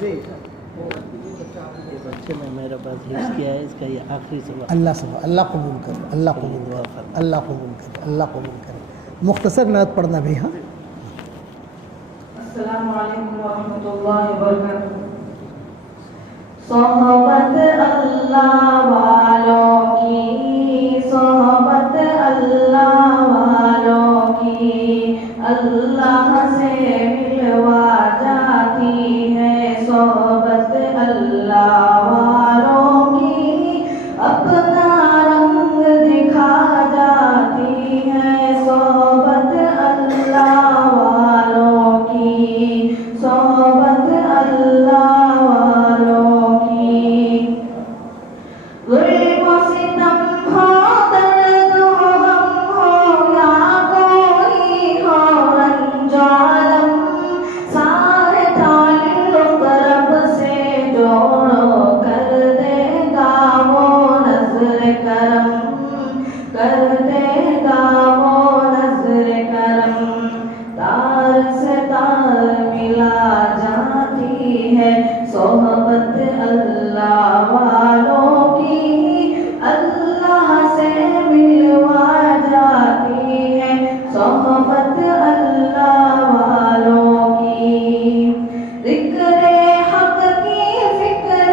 یہ بچے نے میرے پاس حفظ کیا ہے، اس کا یہ آخری سبق۔ اللہ قبول کرے، اللہ قبول کرے، اللہ قبول کرے، اللہ قبول کرے۔ مختصر نعت پڑھنا بھی۔ ہاں، السلام علیکم ورحمۃ اللہ وبرکاتہ۔ صحبت اللہ والوں کی، صحبت اللہ والوں کی اللہ سے ملوا جاتی ہے، صحبت اللہ والوں کی اپنا رنگ دکھا جاتی ہے، صحبت اللہ والوں کی، صحبت اللہ والوں کی۔ ظلم و ستم ہو، درد و غم ہو، یا کوئی ہو رنج و الم، سارے تعلق رب سے جوڑو، کر دے گا وہ نظر کرم، کر دے گا وہ نظر کرم۔ تار سے تار ملا جاتی ہے، صحبت اللہ والوں کی اللہ سے ملوا جاتی ہے، صحبت اللہ والوں کی۔ ذکر حق کی، فکر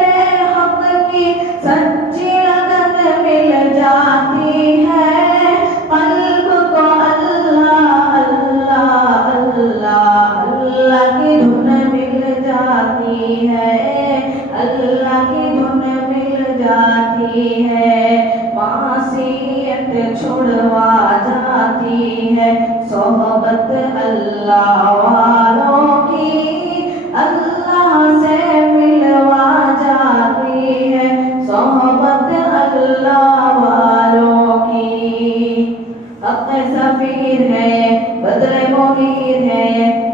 حق کی سچی لگن مل جاتی ہے، قلب کو اللہ اللہ اللہ اللہ کی دھن مل جاتی ہے، اللہ کی دھن مل جاتی ہے، معصیت چھڑوا جاتی ہے، صحبت اللہ والوں کی اللہ سے ملوا جاتی ہے، صحبت اللہ والوں کی۔ حق سفیر ہے، بدر منیر ہے،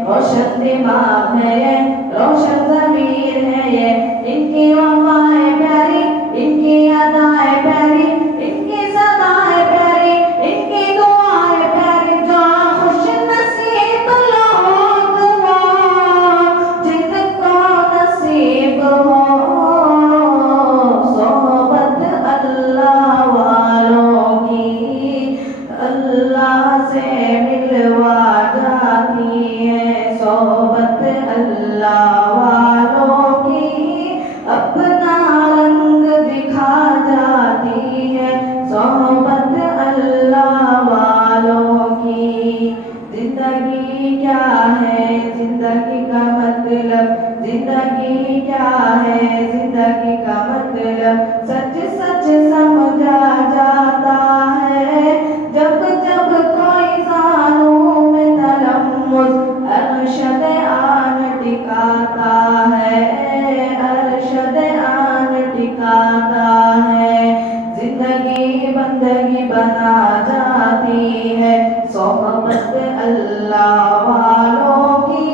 روشن دماغ ہے، روشن ضمیر ہے یہ، ان کی وفائیں پیاری، ان کی ادائیں پیاری، ان کی صدائیں پیاری، ان کی دعائیں پیاری، جو خوش نصیب لوگ وہ جن کو نصیب ہو، صحبت اللہ والوں کی اللہ سے ملوا جاتی ہے، صحبت اللہ والوں کی اپنا رنگ دکھا جاتی ہے، صحبت اللہ والوں کی۔ زندگی کیا ہے، زندگی کا مطلب، زندگی کیا ہے، زندگی کا مطلب سچ سچ سمجھا جاتا ہے، جب جب کوئی زانوں میں تلمس ارشد آن ٹکاتا ہے، ارشد آن ٹکاتا ہے، زندگی بندگی بنا جاتی ہے، صحبت اللہ والوں کی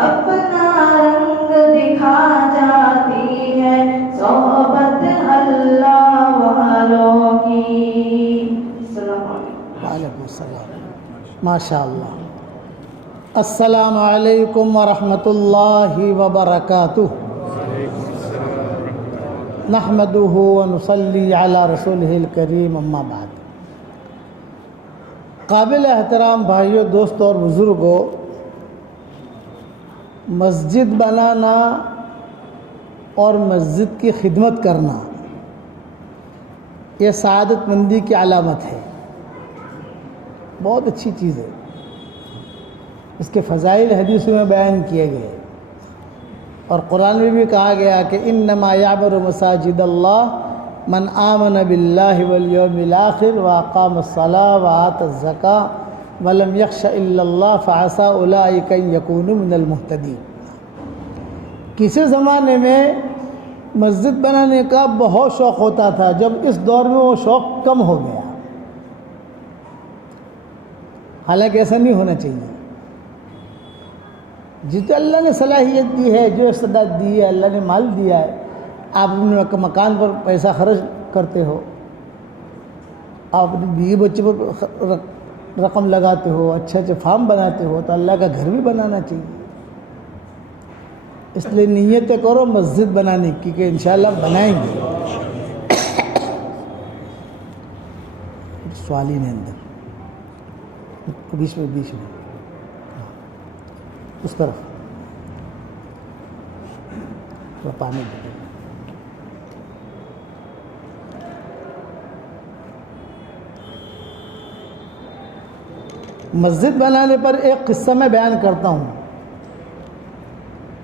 اپنا رنگ دکھا جاتی ہے، صحبت اللہ والوں کی۔ السلام علیکم۔ وعلیکم السلام۔ ماشاء اللہ۔ السلام علیکم ورحمۃ اللہ وبرکاتہ۔ نحمدہ ونصلی علی رسولہ الکریم، اما بعد۔ قابل احترام بھائیوں، دوستوں اور بزرگوں، مسجد بنانا اور مسجد کی خدمت کرنا یہ سعادت مندی کی علامت ہے، بہت اچھی چیز ہے۔ اس کے فضائل حدیثوں میں بیان کیے گئے، اور قرآن میں بھی کہا گیا کہ انما یعمر مساجد اللہ من آمن باللہ والیوم الآخر واقام الصلاۃ وآت الزکاۃ ولم یخش الا اللہ فعسى اولئک ان یکونوا من المہتدین۔ کسی زمانے میں مسجد بنانے کا بہت شوق ہوتا تھا، جب اس دور میں وہ شوق کم ہو گیا، حالانکہ ایسا نہیں ہونا چاہیے۔ جسے اللہ نے صلاحیت دی ہے، جو استعداد دی ہے، اللہ نے مال دیا ہے، آپ اپنے مکان پر پیسہ خرچ کرتے ہو، آپ اپنے بیوی بچے پر رقم لگاتے ہو، اچھے اچھے فارم بناتے ہو، تو اللہ کا گھر بھی بنانا چاہیے۔ اس لیے نیتیں کرو مسجد بنانے کی کہ انشاءاللہ بنائیں گے. سوال ہی نہیں اندر بیچ میں اس طرف تھوڑا پانی دے. مسجد بنانے پر ایک قصہ میں بیان کرتا ہوں،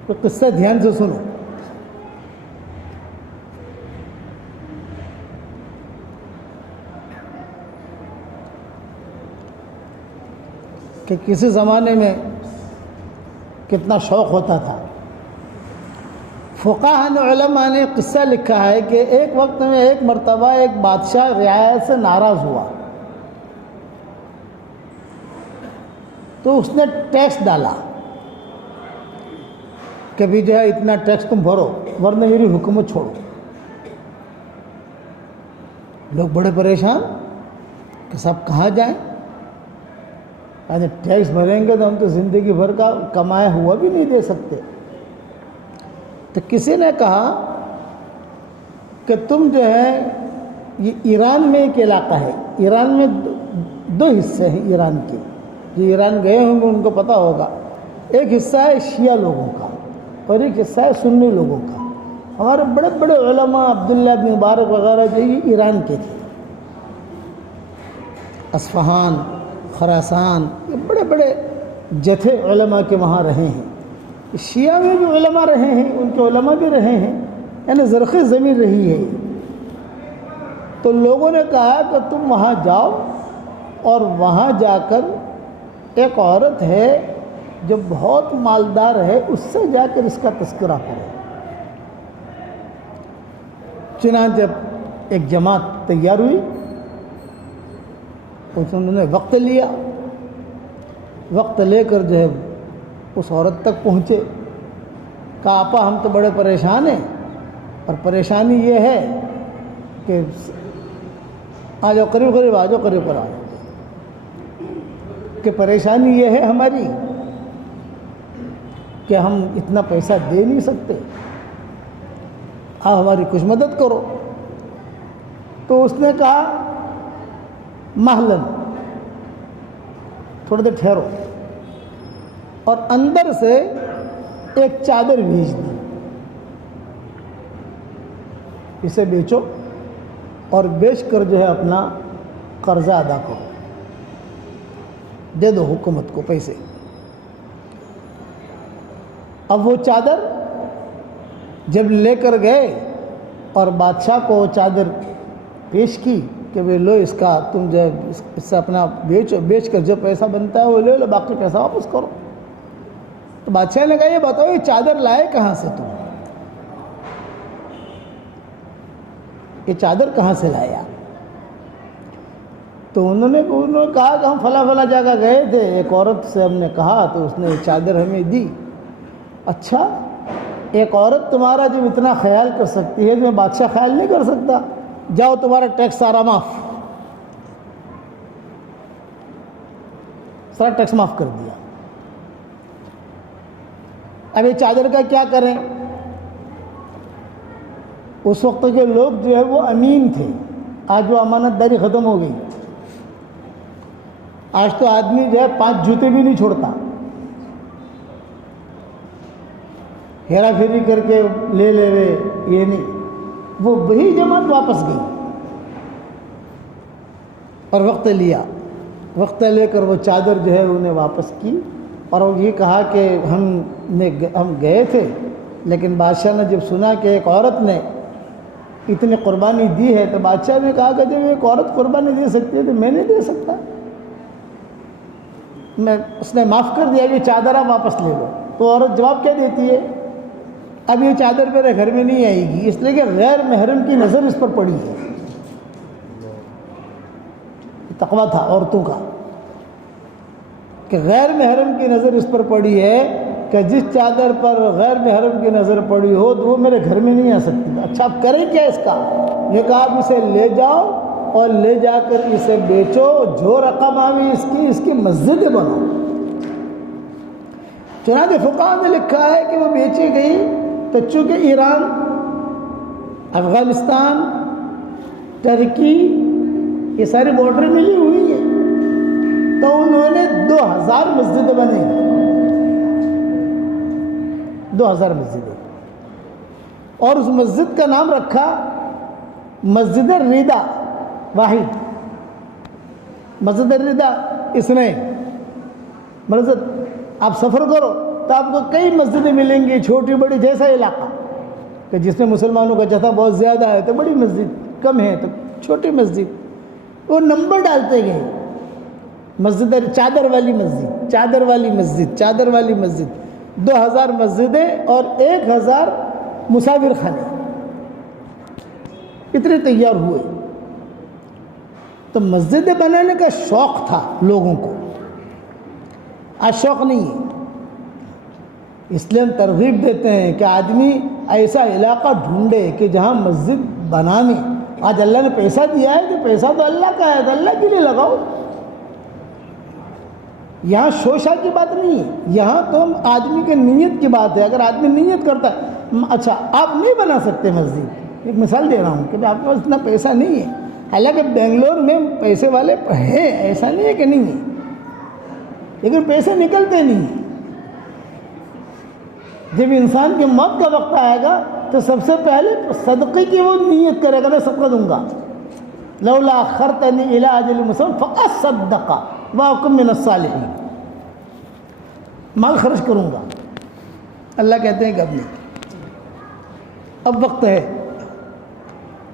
تو قصہ دھیان سے سنو. کہ کسی زمانے میں کتنا شوق ہوتا تھا. فقہاء نے، علماء نے قصہ لکھا ہے کہ ایک وقت میں ایک مرتبہ ایک بادشاہ رعایا سے ناراض ہوا تو اس نے ٹیکس ڈالا کہ بھی جو ہے اتنا ٹیکس تم بھرو ورنہ میری حکومت چھوڑو. لوگ بڑے پریشان کہ صاحب کہاں جائیں، ٹیکس بھریں گے تو ہم تو زندگی بھر کا کمایا ہوا بھی نہیں دے سکتے. تو کسی نے کہا کہ تم جو ہے، یہ ایران میں ایک علاقہ ہے، ایران میں دو حصے ہیں ایران کے، جو ایران گئے ہوں گے ان کو پتہ ہوگا. ایک حصہ ہے شیعہ لوگوں کا اور ایک حصہ ہے سنی لوگوں کا. ہمارے بڑے بڑے علماء عبداللہ بن مبارک وغیرہ جو یہ ایران کے تھے، اصفہان، خراسان، یہ بڑے بڑے جتھے علماء کے وہاں رہے ہیں. شیعہ میں بھی علماء رہے ہیں، ان کے علماء بھی رہے ہیں، یعنی زرخی زمین رہی ہے. تو لوگوں نے کہا کہ تم وہاں جاؤ اور وہاں جا کر ایک عورت ہے جو بہت مالدار ہے، اس سے جا کر اس کا تذکرہ کرو. چنانچہ ایک جماعت تیار ہوئی، انہوں نے وقت لیا، وقت لے کر جو ہے اس عورت تک پہنچے. کہا آپا ہم تو بڑے پریشان ہیں، اور پریشانی یہ ہے کہ آ جاؤ قریب قریب آ جاؤ قریب قریب آ جاؤ، کہ پریشانی یہ ہے ہماری کہ ہم اتنا پیسہ دے نہیں سکتے، آپ ہماری کچھ مدد کرو. تو اس نے کہا محلن، تھوڑی دیر ٹھہرو، اور اندر سے ایک چادر بھیج دی، اسے بیچو اور بیچ کر جو ہے اپنا قرضہ ادا کرو، دے دو حکومت کو پیسے. اب وہ چادر جب لے کر گئے اور بادشاہ کو وہ چادر پیش کی کہ بھئی لو اس کا تم جو ہے اس سے اپنا بیچ کر جو پیسہ بنتا ہے وہ لے لو، باقی پیسہ واپس کرو. تو بادشاہ نے کہا یہ بتاؤ یہ چادر لائے کہاں سے تم، یہ چادر کہاں سے لایا؟ تو انہوں نے کہا کہ ہم فلاں فلاں جگہ گئے تھے، ایک عورت سے ہم نے کہا تو اس نے یہ چادر ہمیں دی. اچھا، ایک عورت تمہارا جب اتنا خیال کر سکتی ہے تو بادشاہ خیال نہیں کر سکتا؟ جاؤ تمہارا ٹیکس سارا معاف، سارا ٹیکس معاف کر دیا. اب یہ چادر کا کیا کریں؟ اس وقت کے لوگ جو ہے وہ امین تھے، آج وہ امانت داری ختم ہو گئی. آج تو آدمی جو ہے 5 جوتے بھی نہیں چھوڑتا، ہیرا پھیری کر کے لے یہ نہیں. وہ وہی جماعت واپس گئی اور وقت لیا، وقت لے کر وہ چادر جو ہے انہیں واپس کی. اور یہ کہا کہ ہم گئے تھے، لیکن بادشاہ نے جب سنا کہ ایک عورت نے اتنی قربانی دی ہے تو بادشاہ نے کہا کہ جب ایک عورت قربانی دے سکتی ہے تو میں نہیں دے سکتا. اس نے معاف کر دیا، یہ چادر آپ واپس لے لو. تو عورت جواب کیا دیتی ہے؟ اب یہ چادر میرے گھر میں نہیں آئے گی، اس لیے کہ غیر محرم کی نظر اس پر پڑی ہے. تقویٰ تھا عورتوں کا کہ غیر محرم کی نظر اس پر پڑی ہے کہ جس چادر پر غیر محرم کی نظر پڑی ہو تو وہ میرے گھر میں نہیں آ سکتی. اچھا آپ کریں کیا اس کا؟ یہ کہا آپ اسے لے جاؤ اور لے جا کر اسے بیچو، جو رقم آئی اس کی مسجد بناؤ. چنانچہ فقہاء نے لکھا ہے کہ وہ بیچی گئی تو چونکہ ایران، افغانستان، ترکی یہ ساری بارڈر ملی ہوئی ہے، تو انہوں نے 2000 مسجدیں بنائی، 2000 مسجدیں، اور اس مسجد کا نام رکھا مسجد الرضا واحد، مسجد الرضا اثنین۔ مسجد آپ سفر کرو تو آپ کو کئی مسجدیں ملیں گی، چھوٹی بڑی، جیسا علاقہ کہ جس میں مسلمانوں کا جتھا بہت زیادہ ہے تو بڑی مسجد، کم ہے تو چھوٹی مسجد، وہ نمبر ڈالتے گئے، مسجد چادر والی مسجد، چادر والی مسجد، چادر والی مسجد، 2000 مسجدیں اور 1000 مسافر خانے، اتنے تیار ہوئے۔ تو مسجدیں بنانے کا شوق تھا لوگوں کو، آج شوق نہیں ہے، اس لیے ہم ترغیب دیتے ہیں کہ آدمی ایسا علاقہ ڈھونڈے کہ جہاں مسجد بنانے۔ آج اللہ نے پیسہ دیا ہے تو پیسہ تو اللہ کا ہے، تو اللہ کے لیے لگاؤ۔ یہاں شوشہ کی بات نہیں ہے، یہاں تو آدمی کے نیت کی بات ہے۔ اگر آدمی نیت کرتا ہے، اچھا آپ نہیں بنا سکتے مسجد، ایک مثال دے رہا ہوں کہ آپ کے پاس اتنا پیسہ نہیں ہے، حالانکہ بنگلور میں پیسے والے ہیں، ایسا نہیں ہے کہ نہیں ہے، لیکن پیسے نکلتے نہیں ہیں۔ جب انسان کی موت کا وقت آئے گا تو سب سے پہلے صدقے کی وہ نیت کرے گا، میں صدقہ دوں گا، لولا اخرتنی الی اجل مسمى فاصدق واکن من الصالحین، مال خرچ کروں گا۔ اللہ کہتے ہیں کہ اب نہیں، اب وقت ہے،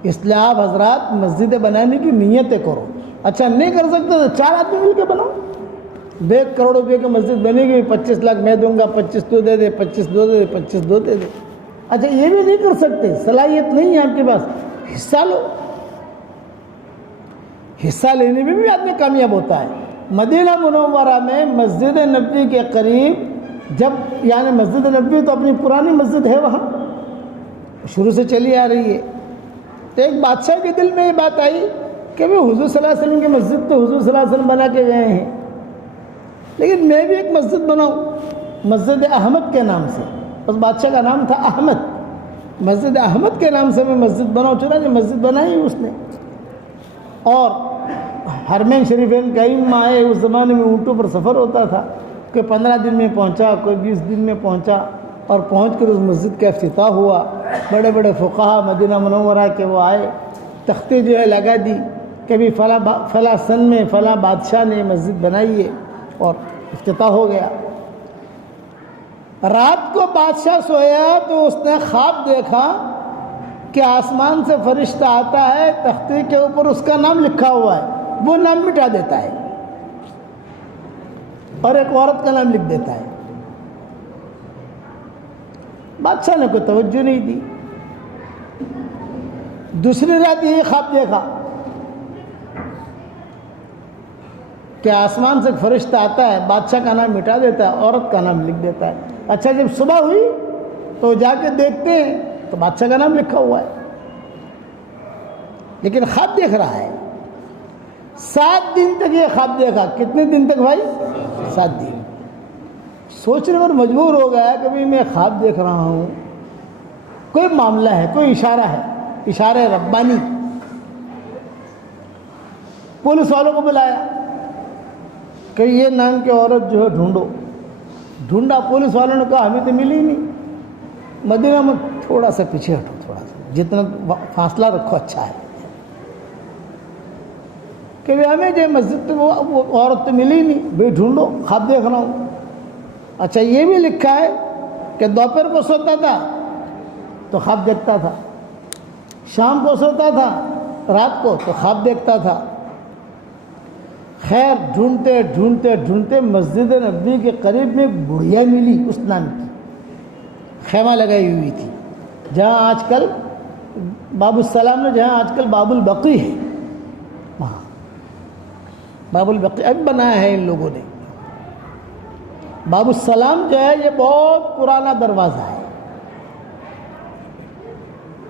اس لیے آپ حضرات مسجدیں بنانے کی نیتیں کرو۔ اچھا نہیں کر سکتے تو 4 آدمی مل کے بناؤ۔ 1 کروڑ روپے کی مسجد بنے گی، 25 لاکھ میں دوں گا، 25 تو دے دے، 25 دو دے دے، 25 دو دے دے۔ اچھا یہ بھی نہیں کر سکتے، صلاحیت نہیں ہے آپ کے پاس، حصہ لو۔ حصہ لینے میں بھی آدمی کامیاب ہوتا ہے۔ مدینہ منورہ میں مسجد نبوی کے قریب، جب یعنی مسجد نبوی تو اپنی پرانی مسجد ہے، وہاں شروع سے چلی آ رہی ہے، تو ایک بادشاہ کے دل میں یہ بات آئی کہ بھی حضور صلی اللہ علیہ وسلم کی مسجد تو حضور صلی اللہ علیہ وسلم بنا کے گئے ہیں، لیکن میں بھی ایک مسجد بناؤں مسجد احمد کے نام سے۔ اس بادشاہ کا نام تھا احمد، مسجد احمد کے نام سے میں مسجد بناؤں۔ چنانچہ مسجد بنائی اس نے، اور حرمین شریفین کا ائمہ آئے۔ اس زمانے میں اونٹوں پر سفر ہوتا تھا، کوئی 15 دن میں پہنچا، کوئی 20 دن میں پہنچا، اور پہنچ کر اس مسجد کا افتتاح ہوا۔ بڑے بڑے فقہا مدینہ منورہ کے وہ آئے، تختے جو ہے لگا دی کہ بھی فلاں سن میں فلاں بادشاہ نے مسجد بنائی ہے، اور افتتاح ہو گیا۔ رات کو بادشاہ سویا تو اس نے خواب دیکھا کہ آسمان سے فرشتہ آتا ہے، تختے کے اوپر اس کا نام لکھا ہوا ہے، وہ نام مٹا دیتا ہے اور ایک عورت کا نام لکھ دیتا ہے۔ بادشاہ نے کوئی توجہ نہیں دی۔ دوسری رات یہی خواب دیکھا کہ آسمان سے فرشتہ آتا ہے، بادشاہ کا نام مٹا دیتا ہے، عورت کا نام لکھ دیتا ہے۔ اچھا جب صبح ہوئی تو جا کے دیکھتے ہیں تو بادشاہ کا نام لکھا ہوا ہے، لیکن خواب دیکھ رہا ہے۔ 7 دن تک یہ خواب دیکھا۔ کتنے دن تک بھائی؟ 7 دن۔ سوچنے پر مجبور ہو گیا کہ بھی میں خواب دیکھ رہا ہوں، کوئی معاملہ ہے، کوئی اشارہ ہے، اشارہ ربانی۔ پولیس والوں کو بلایا کہ یہ نام کی عورت جو ہے ڈھونڈو۔ ڈھونڈا، پولیس والوں نے کہا ہمیں تو ملی نہیں۔ مدینہ میں تھوڑا سا پیچھے ہٹو، تھوڑا سا جتنا فاصلہ رکھو اچھا ہے، کہ ہمیں جو مسجد تو وہ عورت تو ملی نہیں، بھائی ڈھونڈو، خواب دیکھ رہا ہوں۔ اچھا یہ بھی لکھا ہے کہ دوپہر کو سوتا تھا تو خواب دیکھتا تھا، شام کو سوتا تھا، رات کو تو خواب دیکھتا تھا۔ خیر ڈھونڈتے ڈھونڈتے ڈھونڈتے مسجد نبوی کے قریب میں ایک بڑھیا ملی، اس نام کی، خیمہ لگائی ہوئی تھی، جہاں آج کل باب السلام میں، جہاں آج کل باب البقی ہے، وہاں باب البقی اب بنایا ہے ان لوگوں نے۔ باب السلام جو ہے یہ بہت پرانا دروازہ ہے،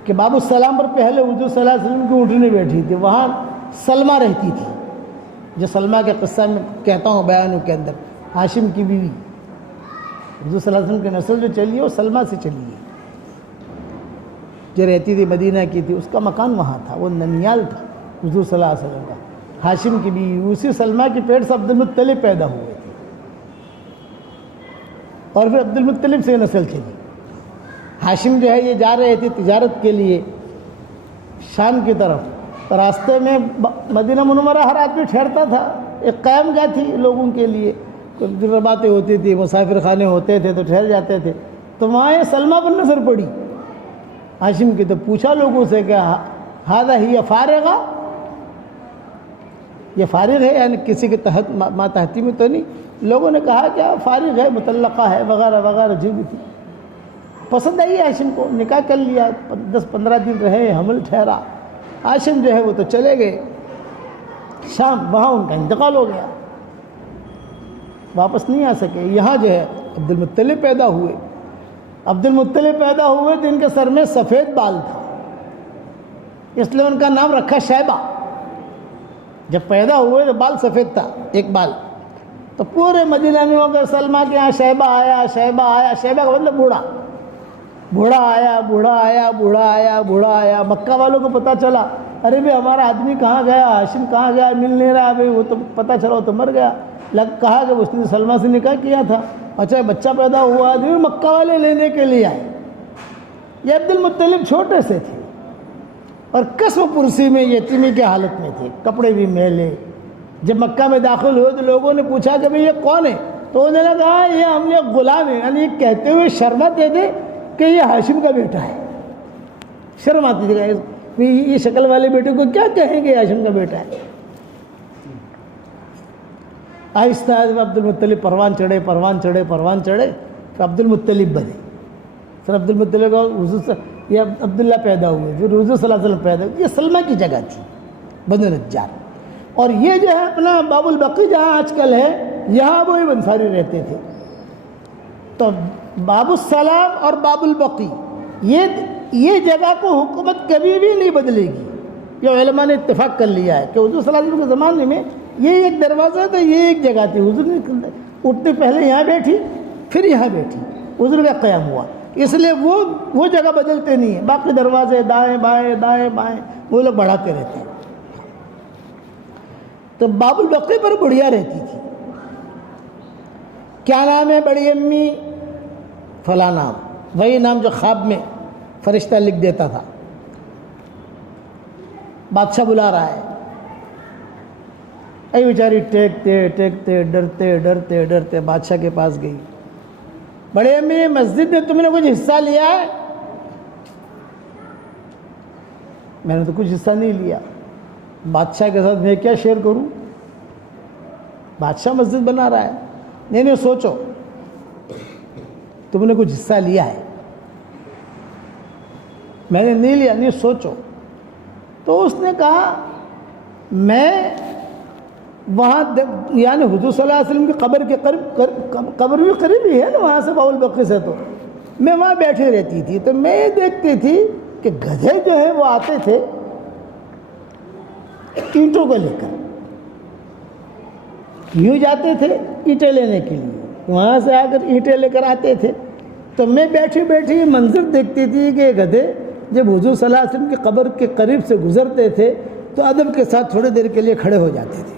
کہ باب السلام پر پہلے حضور صلی اللہ علیہ وسلم کی اونٹنی بیٹھی تھی، وہاں سلمہ رہتی تھی، جو سلمہ کے قصہ میں کہتا ہوں بیانوں کے اندر، ہاشم کی بیوی، حضور صلی اللہ علیہ وسلم کی نسل جو چلی ہے وہ سلمہ سے چلی ہے، جو رہتی تھی مدینہ کی تھی، اس کا مکان وہاں تھا، وہ ننیال تھا حضور صلی اللہ علیہ وسلم کا۔ ہاشم کی بھی اسی سلمہ کی پیٹ سے عبد المطلب پیدا ہوئے تھے، اور پھر عبد المطلب سے نسل چلی۔ ہاشم جو ہے یہ جا رہے تھے تجارت کے لیے شام کی طرف، راستے میں مدینہ منورہ ہر آدمی ٹھہرتا تھا، ایک قائم گاہ تھی لوگوں کے لیے، کچھ باتیں ہوتی تھی، مسافر خانے ہوتے تھے تو ٹھہر جاتے تھے، تو وہاں یہ سلمہ پر نظر پڑی ہاشم کی، تو پوچھا لوگوں سے کہ ہذا ہی فارغہ، یہ فارغ ہے یعنی کسی کے تحت ماتحتی میں تو نہیں؟ لوگوں نے کہا کہ فارغ ہے، مطلقہ ہے وغیرہ وغیرہ، جو بھی تھی۔ پسند آئی ہاشم کو، نکاح کر لیا، 10-15 دن رہے، حمل ٹھہرا، ہاشم جو ہے وہ تو چلے گئے شام، وہاں ان کا انتقال ہو گیا، واپس نہیں آ سکے۔ یہاں جو ہے عبد المطلب پیدا ہوئے، عبد المطلب پیدا ہوئے تو ان کے سر میں سفید بال تھا، اس لیے ان کا نام رکھا شیبہ۔ جب پیدا ہوئے تو بال سفید تھا، ایک بال، تو پورے مدینہ میں ہو کر سلمہ کے یہاں شیبہ آیا، شیبہ آیا، شیبہ کا مطلب بوڑھا، بوڑھا آیا، بوڑھا آیا، بوڑھا آیا، بوڑھا آیا۔ مکہ والوں کو پتہ چلا، ارے بھائی ہمارا آدمی کہاں گیا، ہاشم کہاں گیا، مل نہیں رہا بھائی، وہ تو پتہ چلا وہ تو مر گیا۔ کہا کہ اس نے سلمہ سے نکاح کیا تھا، اچھا بچہ پیدا ہوا، آدمی مکہ والے لینے کے لیے آئے۔ یہ عبد المطلب چھوٹے سے تھے اور قسم پرسی میں یتیمی کی حالت میں تھے، کپڑے بھی میلے۔ جب مکہ میں داخل ہوئے تو لوگوں نے پوچھا کہ بھئی یہ کون ہے، تو انہوں نے کہا یہ ہم نے غلام ہے، یعنی یہ کہتے ہوئے شرماتے تھے کہ یہ ہاشم کا بیٹا ہے، شرم آتی تھی، یہ شکل والے بیٹے کو کیا کہیں گے ہاشم کا بیٹا ہے۔ آہستہ آہستہ عبد المطلب پروان چڑھے، پروان چڑھے، پروان چڑھے، پھر عبد المطلب بنے۔ پھر عبد المطلب کا حضور سے یہ عبداللہ پیدا ہوئے، پھر حضور صلی اللہ علیہ وسلم پیدا ہوئے۔ یہ سلمہ کی جگہ تھی بنو نجار، اور یہ جو ہے اپنا باب البقی جہاں آج کل ہے، یہاں وہی انصاری رہتے تھے۔ تو باب السلام اور باب البقی یہ جگہ کو حکومت کبھی بھی نہیں بدلے گی، یہ علماء نے اتفاق کر لیا ہے کہ حضور صلی اللہ علیہ وسلم کے زمانے میں یہ ایک دروازہ تھا، یہ ایک جگہ تھی۔ حضور نے اٹھتے پہلے یہاں بیٹھی، پھر یہاں بیٹھی، حضور کا قیام ہوا، اس لیے وہ جگہ بدلتے نہیں ہیں، باقی دروازے دائیں بائیں دائیں بائیں وہ لوگ بڑھاتے رہتے ہیں۔ تو باب البقی پر بڑھیا رہتی تھی۔ کیا نام ہے بڑی امی؟ فلاں نام، وہی نام جو خواب میں فرشتہ لکھ دیتا تھا۔ بادشاہ بلا رہا ہے، اے بیچاری ٹیکتے ٹیکتے ڈرتے ڈرتے ڈرتے بادشاہ کے پاس گئی، بڑے امی مسجد میں تم نے کچھ حصہ لیا ہے؟ میں نے تو کچھ حصہ نہیں لیا۔ بادشاہ کے ساتھ میں کیا شیئر کروں؟ بادشاہ مسجد بنا رہا ہے، نہیں سوچو تم نے کچھ حصہ لیا ہے؟ میں نے نہیں لیا، نہیں سوچو۔ تو اس نے کہا میں وہاں یعنی حضور صلی اللہ علیہ وسلم کی قبر کے قریب، قبر بھی قریب ہی ہے نا وہاں سے باب البقی سے، تو میں وہاں بیٹھی رہتی تھی، تو میں یہ دیکھتی تھی کہ گدھے جو ہیں وہ آتے تھے اینٹوں کو لے کر، یوں جاتے تھے اینٹیں لینے کے لیے، وہاں سے آ کر اینٹیں لے کر آتے تھے۔ تو میں بیٹھی بیٹھی یہ منظر دیکھتی تھی کہ گدھے جب حضور صلی اللہ علیہ وسلم کی قبر کے قریب سے گزرتے تھے تو ادب کے ساتھ تھوڑی دیر کے لیے کھڑے ہو جاتے تھے،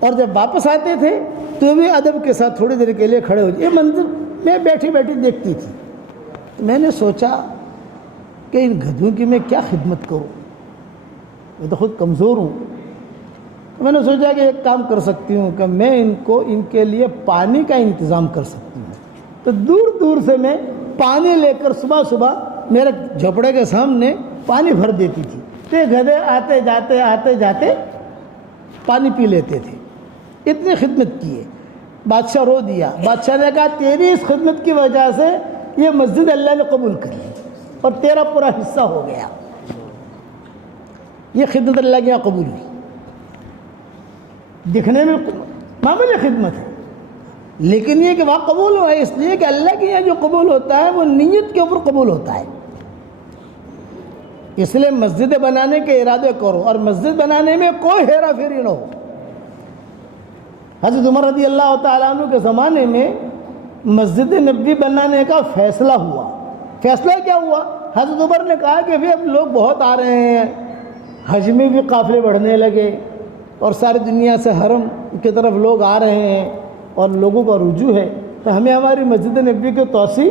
اور جب واپس آتے تھے تو بھی ادب کے ساتھ تھوڑی دیر کے لیے کھڑے ہو جاتے۔ یہ منظر میں بیٹھی بیٹھی دیکھتی تھی۔ تو میں نے سوچا کہ ان گدھوں کی میں کیا خدمت کروں، میں تو خود کمزور ہوں۔ میں نے سوچا کہ ایک کام کر سکتی ہوں کہ میں ان کے لیے پانی کا انتظام کر سکتی ہوں۔ تو دور دور سے میں پانی لے کر صبح صبح میرے جھوپڑے کے سامنے پانی بھر دیتی تھی، تو گدھے آتے جاتے پانی پی لیتے تھے۔ اتنی خدمت کی ہے۔ بادشاہ رو دیا، بادشاہ نے کہا تیری اس خدمت کی وجہ سے یہ مسجد اللہ نے قبول کر لی اور تیرا پورا حصہ ہو گیا، یہ خدمت اللہ کے یہاں قبول ہوئی۔ دکھنے میں معمولی خدمت ہے، لیکن یہ کہ وہاں قبول ہوا ہے، اس لیے کہ اللہ کے یہاں جو قبول ہوتا ہے وہ نیت کے اوپر قبول ہوتا ہے۔ اس لیے مسجد بنانے کے ارادے کرو اور مسجد بنانے میں کوئی ہیرا پھیری نہ ہو۔ حضرت عمر رضی اللہ تعالیٰ عنہ کے زمانے میں مسجد نبوی بنانے کا فیصلہ ہوا. فیصلہ کیا ہوا؟ حضرت عمر نے کہا کہ اب لوگ بہت آ رہے ہیں، حج میں بھی قافلے بڑھنے لگے اور ساری دنیا سے حرم کی طرف لوگ آ رہے ہیں اور لوگوں کا رجوع ہے، تو ہمیں ہماری مسجد نبوی کی توسیع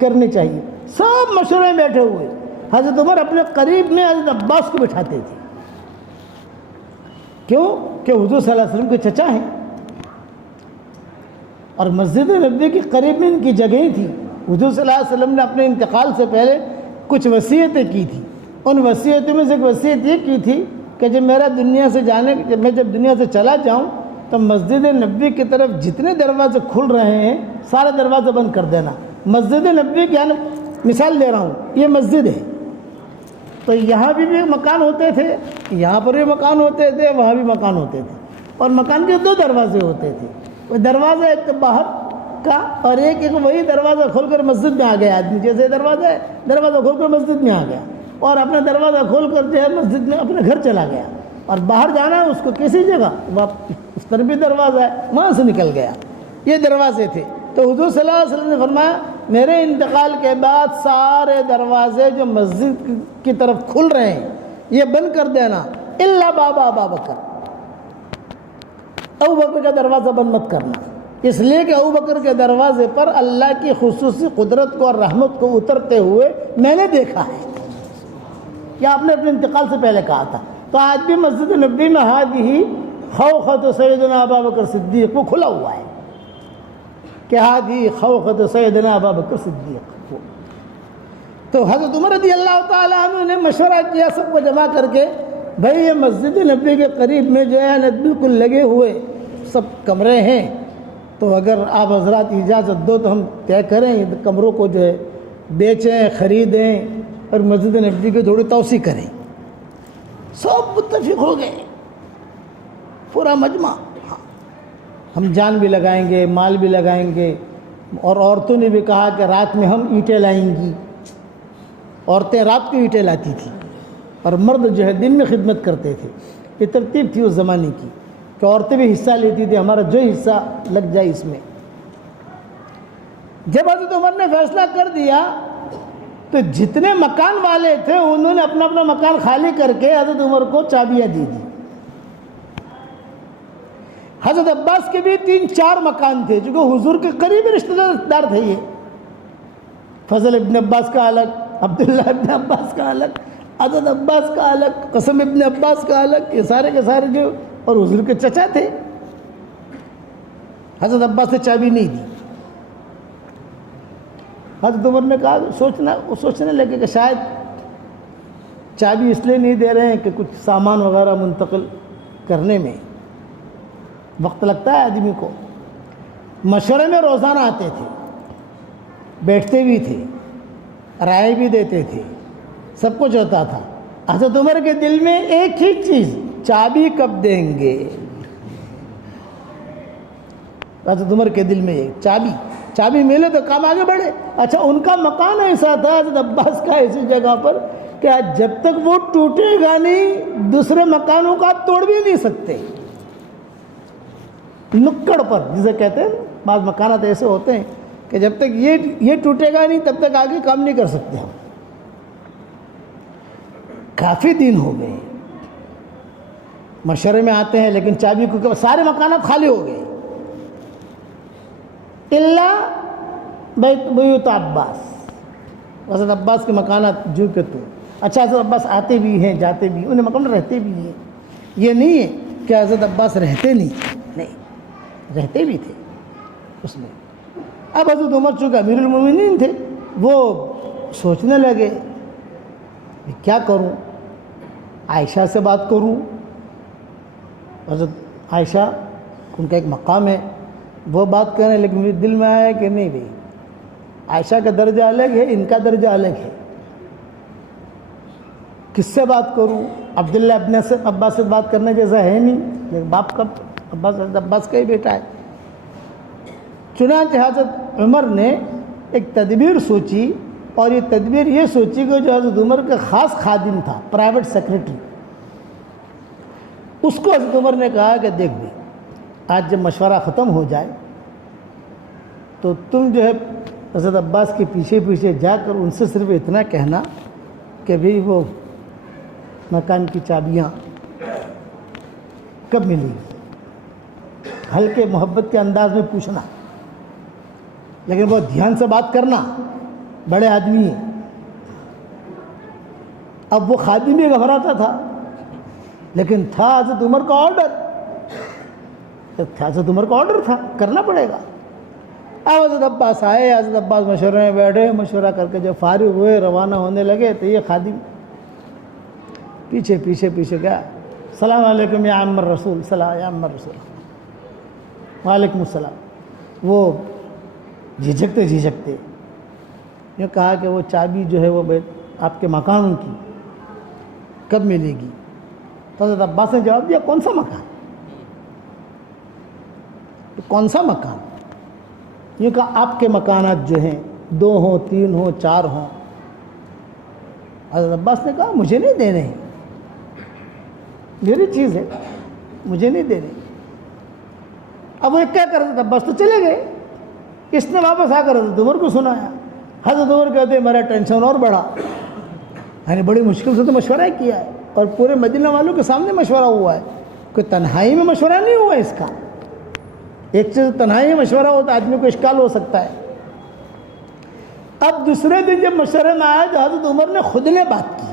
کرنی چاہیے. سب مشورے میں بیٹھے ہوئے. حضرت عمر اپنے قریب میں حضرت عباس کو بٹھاتے تھے. کیوں؟ کہ حضور صلی اللہ علیہ وسلم کے چچا ہیں اور مسجد نبوی کے قریب میں ان کی جگہیں تھی. حضور صلی اللہ علیہ وسلم نے اپنے انتقال سے پہلے کچھ وصیتیں کی تھی. ان وصیتوں میں سے ایک وصیت یہ کی تھی کہ جب میں جب دنیا سے چلا جاؤں تو مسجد نبوی کی طرف جتنے دروازے کھل رہے ہیں سارے دروازے بند کر دینا. مسجد نبوی کی مثال دے رہا ہوں، یہ مسجد ہے تو یہاں بھی مکان ہوتے تھے، یہاں پر بھی مکان ہوتے تھے، وہاں بھی مکان ہوتے تھے، اور مکان کے 2 دروازے ہوتے تھے. وہ دروازہ ایک تو باہر کا اور ایک وہی دروازہ کھول کر مسجد میں آ گیا آدمی. جیسے دروازہ ہے، دروازہ کھول کر مسجد میں آ گیا اور اپنا دروازہ کھول کر جو ہے مسجد میں اپنے گھر چلا گیا. اور باہر جانا ہے اس کو کسی جگہ، اس پر بھی دروازہ ہے، وہاں سے نکل گیا. یہ دروازے تھے. تو حضور صلی اللہ علیہ وسلم نے فرمایا میرے انتقال کے بعد سارے دروازے جو مسجد کی طرف کھل رہے ہیں یہ بند کر دینا، الا باب ابا بکر. ابو بکر کا دروازہ بند مت کرنا، اس لیے کہ ابو بکر کے دروازے پر اللہ کی خصوصی قدرت کو اور رحمت کو اترتے ہوئے میں نے دیکھا ہے. یہ آپ نے اپنے انتقال سے پہلے کہا تھا. تو آج بھی مسجد نبوی میں ہی خوخت سیدنا ابا بکر صدیق وہ کھلا ہوا ہے کہ ہادی خوخت سیدنا ابا بکر صدیق. تو حضرت عمر رضی اللہ تعالیٰ عنہ نے مشورہ کیا سب کو جمع کر کے، بھائی یہ مسجد نبوی کے قریب میں جو ہے بالکل لگے ہوئے سب کمرے ہیں، تو اگر آپ حضرات اجازت دو تو ہم طے کریں کمروں کو جو ہے بیچیں، خریدیں اور مسجد نبوی کی تھوڑی توسیع کریں. سب متفق ہو گئے، پورا مجمع. ہم جان بھی لگائیں گے، مال بھی لگائیں گے. اور عورتوں نے بھی کہا کہ رات میں ہم اینٹیں لائیں گی. عورتیں رات کو اینٹیں لاتی تھیں اور مرد جو ہے دن میں خدمت کرتے تھے. یہ ترتیب تھی اس زمانے کی کہ عورتیں بھی حصہ لیتی تھی، ہمارا جو حصہ لگ جائے اس میں. جب حضرت عمر نے فیصلہ کر دیا تو جتنے مکان والے تھے انہوں نے اپنا اپنا مکان خالی کر کے حضرت عمر کو چابیاں دی دی. حضرت عباس کے بھی 3-4 مکان تھے چونکہ حضور کے قریبی رشتہ دار تھے. یہ فضل ابن عباس کا الگ، عبداللہ ابن عباس کا الگ، حضرت عباس کا الگ، قسم ابن عباس کا الگ، یہ سارے کے سارے جو اور حضور کے چچا تھے. حضرت عباس نے چابی نہیں دی. حضرت عمر نے کہا سوچنے لگے کہ شاید چابی اس لیے نہیں دے رہے ہیں کہ کچھ سامان وغیرہ منتقل کرنے میں وقت لگتا ہے آدمی کو. مشورے میں روزانہ آتے تھے، بیٹھتے بھی تھے، رائے بھی دیتے تھے، سب کچھ ہوتا تھا. حضرت عمر کے دل میں ایک ہی چیز، چابی کب دیں گے. حضرت عمر کے دل میں ایک چابی ملے تو کام آگے بڑھے. اچھا ان کا مکان ایسا تھا حضرت عباس کا ایسی جگہ پر کہ جب تک وہ ٹوٹے گا نہیں دوسرے مکانوں کا آپ توڑ بھی نہیں سکتے. نکڑ پر جسے کہتے ہیں، بعض مکانات ایسے ہوتے ہیں کہ جب تک یہ ٹوٹے گا نہیں تب تک آگے کام نہیں کر سکتے ہم. کافی دن ہو گئے مشورے میں آتے ہیں لیکن چابی کو سارے مکانات خالی ہو گئے الا بیوت عباس. حضرت عباس کے مکانات جو کہ تو اچھا حضرت عباس آتے بھی ہیں جاتے بھی، انہیں مکان رہتے بھی ہیں. یہ نہیں ہے کہ حضرت عباس رہتے نہیں رہتے بھی تھے اس میں. اب حضرت عمر چونکہ امیر المومنین تھے وہ سوچنے لگے کیا کروں. عائشہ سے بات کروں. حضرت عائشہ ان کا ایک مقام ہے، وہ بات کریں، لیکن میرے دل میں آیا کہ نہیں بھائی عائشہ کا درجہ الگ ہے، ان کا درجہ الگ ہے. کس سے بات کروں؟ عبداللہ ابن عباس سے بات کرنے جیسا ہے نہیں، باپ کا عباس کا ہی بیٹا ہے. چنانچہ حضرت عمر نے ایک تدبیر سوچی، اور یہ تدبیر یہ سوچی کہ جو حضرت عمر کا خاص خادم تھا، پرائیویٹ سیکرٹری، اس کو حضرت عمر نے کہا کہ دیکھ بھی آج جب مشورہ ختم ہو جائے تو تم جو ہے حضرت عباس کے پیچھے پیچھے جا کر ان سے صرف اتنا کہنا کہ بھئی وہ مکان کی چابیاں کب ملی، ہلکے محبت کے انداز میں پوچھنا، لیکن بہت دھیان سے بات کرنا، بڑے آدمی ہیں۔ اب وہ خادم بھی گھبراتا تھا، لیکن تھا حضرت عمر کا آرڈر، حضرت عمر کا آرڈر تھا، کرنا پڑے گا۔ اب حضرت عباس آئے، حضرت عباس مشورے میں بیٹھے، مشورہ کر کے جب فارغ ہوئے روانہ ہونے لگے تو یہ خادم پیچھے پیچھے پیچھے گیا، السلام علیکم یا عم الرسول، سلام یا عم الرسول، وعلیکم السلام۔ وہ جھجکتے یہ کہا کہ وہ چابی جو ہے وہ آپ کے مکان کی کب ملے گی؟ تو حضرت عباس نے جواب دیا، کون سا مکان؟ کون سا مکان؟ یہ کہا آپ کے مکانات جو ہیں 2 ہوں 3 ہوں 4 ہوں۔ حضرت عباس نے کہا مجھے نہیں دینے ہیں، میری چیز ہے، مجھے نہیں دینے۔ اب وہ کیا کر حضرت عباس تو چلے گئے۔ اس نے واپس آ کر حضرت عمر کو سنایا۔ حضرت عمر کہتے ہیں میرا ٹینشن اور بڑھا، یعنی بڑی مشکل سے تو مشورہ کیا ہے اور پورے مدینہ والوں کے سامنے مشورہ ہوا ہے، کوئی تنہائی میں مشورہ نہیں ہوا اس کا۔ ایک چیز تنہائی میں مشورہ ہوتا ہے، آدمی کو اشکال ہو سکتا ہے۔ اب دوسرے دن جب مشورے میں آیا تو حضرت عمر نے خود نے بات کی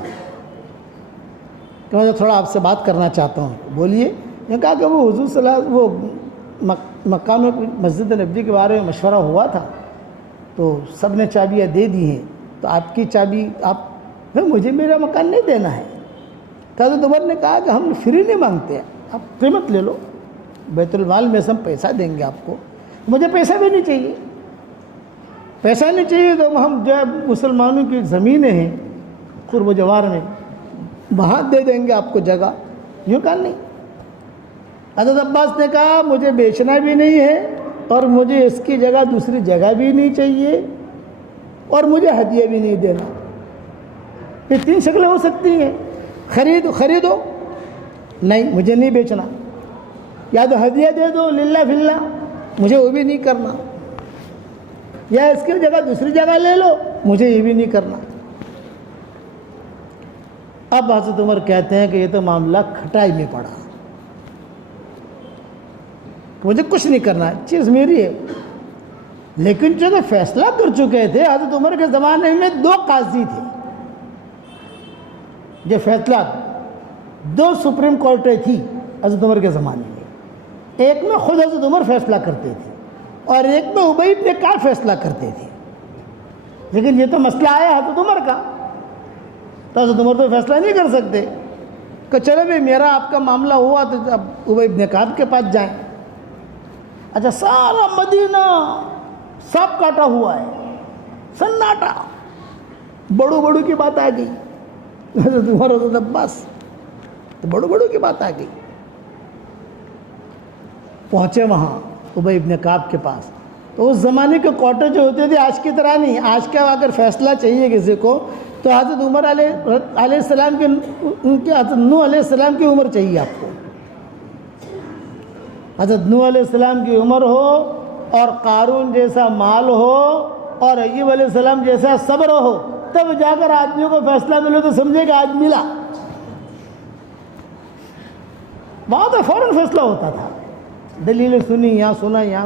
کہ میں تھوڑا آپ سے بات کرنا چاہتا ہوں، بولیے۔ نے کہا کہ وہ حضور صلی اللہ علیہ وسلم وہ مکان میں مسجد نبوی کے بارے میں مشورہ ہوا تھا تو سب نے چابیاں دے دی ہیں، تو آپ کی چابی مجھے میرا مکان نہیں دینا ہے۔ تو حضرت عمر نے کہا کہ ہم فری نہیں مانگتے، آپ قیمت لے لو، بیت المال میں سے ہم پیسہ دیں گے آپ کو، مجھے پیسہ بھی نہیں چاہیے، پیسہ نہیں چاہیے تو ہم جو مسلمانوں کی زمینیں ہیں قرب و جوار میں وہاں دے دیں گے آپ کو جگہ۔ یوں کہا نہیں۔ حضرت عباس نے کہا مجھے بیچنا بھی نہیں ہے اور مجھے اس کی جگہ دوسری جگہ بھی نہیں چاہیے اور مجھے ہدیہ بھی نہیں دینا۔ یہ 3 شکلیں ہو سکتی ہیں، خریدو نہیں مجھے نہیں بیچنا، یا تو ہدیہ دے دو للہ فی اللہ، مجھے وہ بھی نہیں کرنا، یا اس کی جگہ دوسری جگہ لے لو، مجھے یہ بھی نہیں کرنا۔ اب حضرت عمر کہتے ہیں کہ یہ تو معاملہ کھٹائی میں پڑا، مجھے کچھ نہیں کرنا، چیز میری ہے۔ لیکن جو فیصلہ کر چکے تھے حضرت عمر کے زمانے میں 2 قاضی تھے، جو فیصلہ 2 سپریم کورٹیں تھی حضرت عمر کے زمانے میں، ایک میں خود حضرت عمر فیصلہ کرتے تھے اور ایک میں ابی بن کعب فیصلہ کرتے تھے۔ لیکن یہ تو مسئلہ آیا حضرت عمر کا، تو حضرت عمر تو فیصلہ نہیں کر سکتے کہ چلو بھائی میرا آپ کا معاملہ ہوا تو اب ابی بن کعب کے پاس جائیں۔ اچھا سارا مدینہ سب کاٹا ہوا ہے، سناٹا، بڑو کی بات آ گئی، حضرت عمر حضرت عباس تو بڑو کی بات آ گئی۔ پہنچے وہاں ابی بن کعب کے پاس، تو اس زمانے کے کوٹے جو ہوتے تھے آج کی طرح نہیں، آج کا اگر فیصلہ چاہیے کسی کو تو حضرت عمر علیہ السلام کے ان کے حضرت نوح علیہ السلام کی عمر چاہیے آپ کو، حضرت نوح علیہ السلام کی عمر ہو اور قارون جیسا مال ہو اور ایوب علیہ السلام جیسا صبر ہو، تب جا کر آدمیوں کو فیصلہ ملے تو سمجھے کہ آج ملا۔ وہاں تو فوراً فیصلہ ہوتا تھا، دلیلیں سنی، یہاں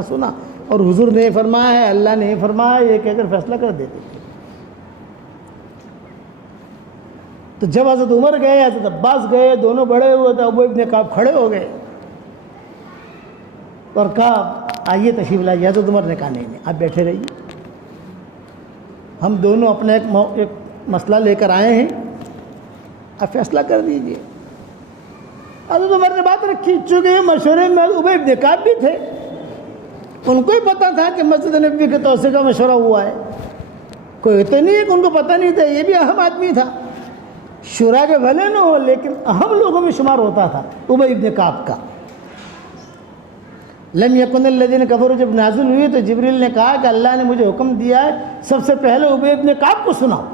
سنا اور حضور نے فرمایا ہے، اللہ نے فرمایا، یہ کہہ کر فیصلہ کر دیتے تھے۔ تو جب حضرت عمر گئے، حضرت عباس گئے، دونوں بڑے ہوئے تو ابی بن کعب کھڑے ہو گئے اور کہا آئیے تشریف لائیے۔ حضرت عمر نے کہا نہیں آپ بیٹھے رہیے، ہم دونوں اپنا ایک مسئلہ لے کر آئے ہیں، آپ فیصلہ کر دیجئے۔ حضرت عمر نے بات رکھی، چونکہ یہ مشورے میں ابی بن کعب بھی تھے، ان کو ہی پتہ تھا کہ مسجد نبوی کے توسیع کا مشورہ ہوا ہے، کوئی تو نہیں ہے کہ ان کو پتہ نہیں تھا، یہ بھی اہم آدمی تھا، شورا کے بھلے نہ ہو لیکن اہم لوگوں میں شمار ہوتا تھا ابی بن کعب کا۔ لم یکن الذین کفروا جب نازل ہوئی تو جبریل نے کہا کہ اللہ نے مجھے حکم دیا ہے سب سے پہلے ابی بن کعب کو سناؤ۔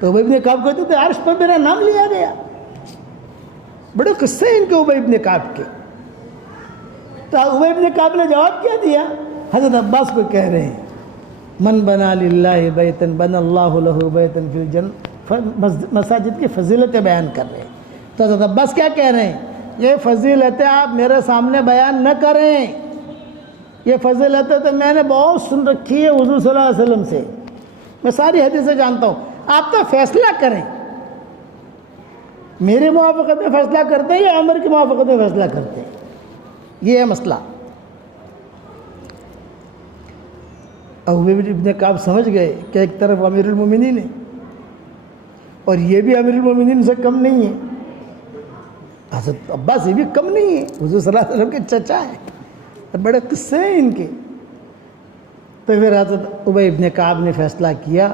تو ابی بن کعب کہتے تھے عرش پر میرا نام لیا گیا، بڑے قصے ہیں ان کے ابی ابن کعب کے. تو ابی ابن کعب نے جواب کیا دیا؟ حضرت عباس کو کہہ رہے ہیں من بنا للہ بیتن بنا اللہ لہ بیتن فی الجنہ، مساجد کی فضیلتیں بیان کر رہے ہیں. تو حضرت عباس کیا کہہ رہے ہیں؟ یہ فضیلتیں آپ میرے سامنے بیان نہ کریں، یہ فضیلتیں تو میں نے بہت سن رکھی ہے حضور صلی اللہ علیہ وسلم سے، میں ساری حدیثیں جانتا ہوں، آپ تو فیصلہ کریں. میرے موافقت میں فیصلہ کرتے ہیں یا عمر کی موافقت میں فیصلہ کرتے ہیں؟ یہ ہے مسئلہ. ابی ابن کعب سمجھ گئے کہ ایک طرف امیر المومنین ہے اور یہ بھی امیر المومنین سے کم نہیں ہے، حضرت عباس یہ بھی کم نہیں ہے، حضور صلی اللہ علیہ وسلم کے چچا ہیں، بڑے قصے ہیں ان کے. تو پھر حضرت ابی ابن کعب نے فیصلہ کیا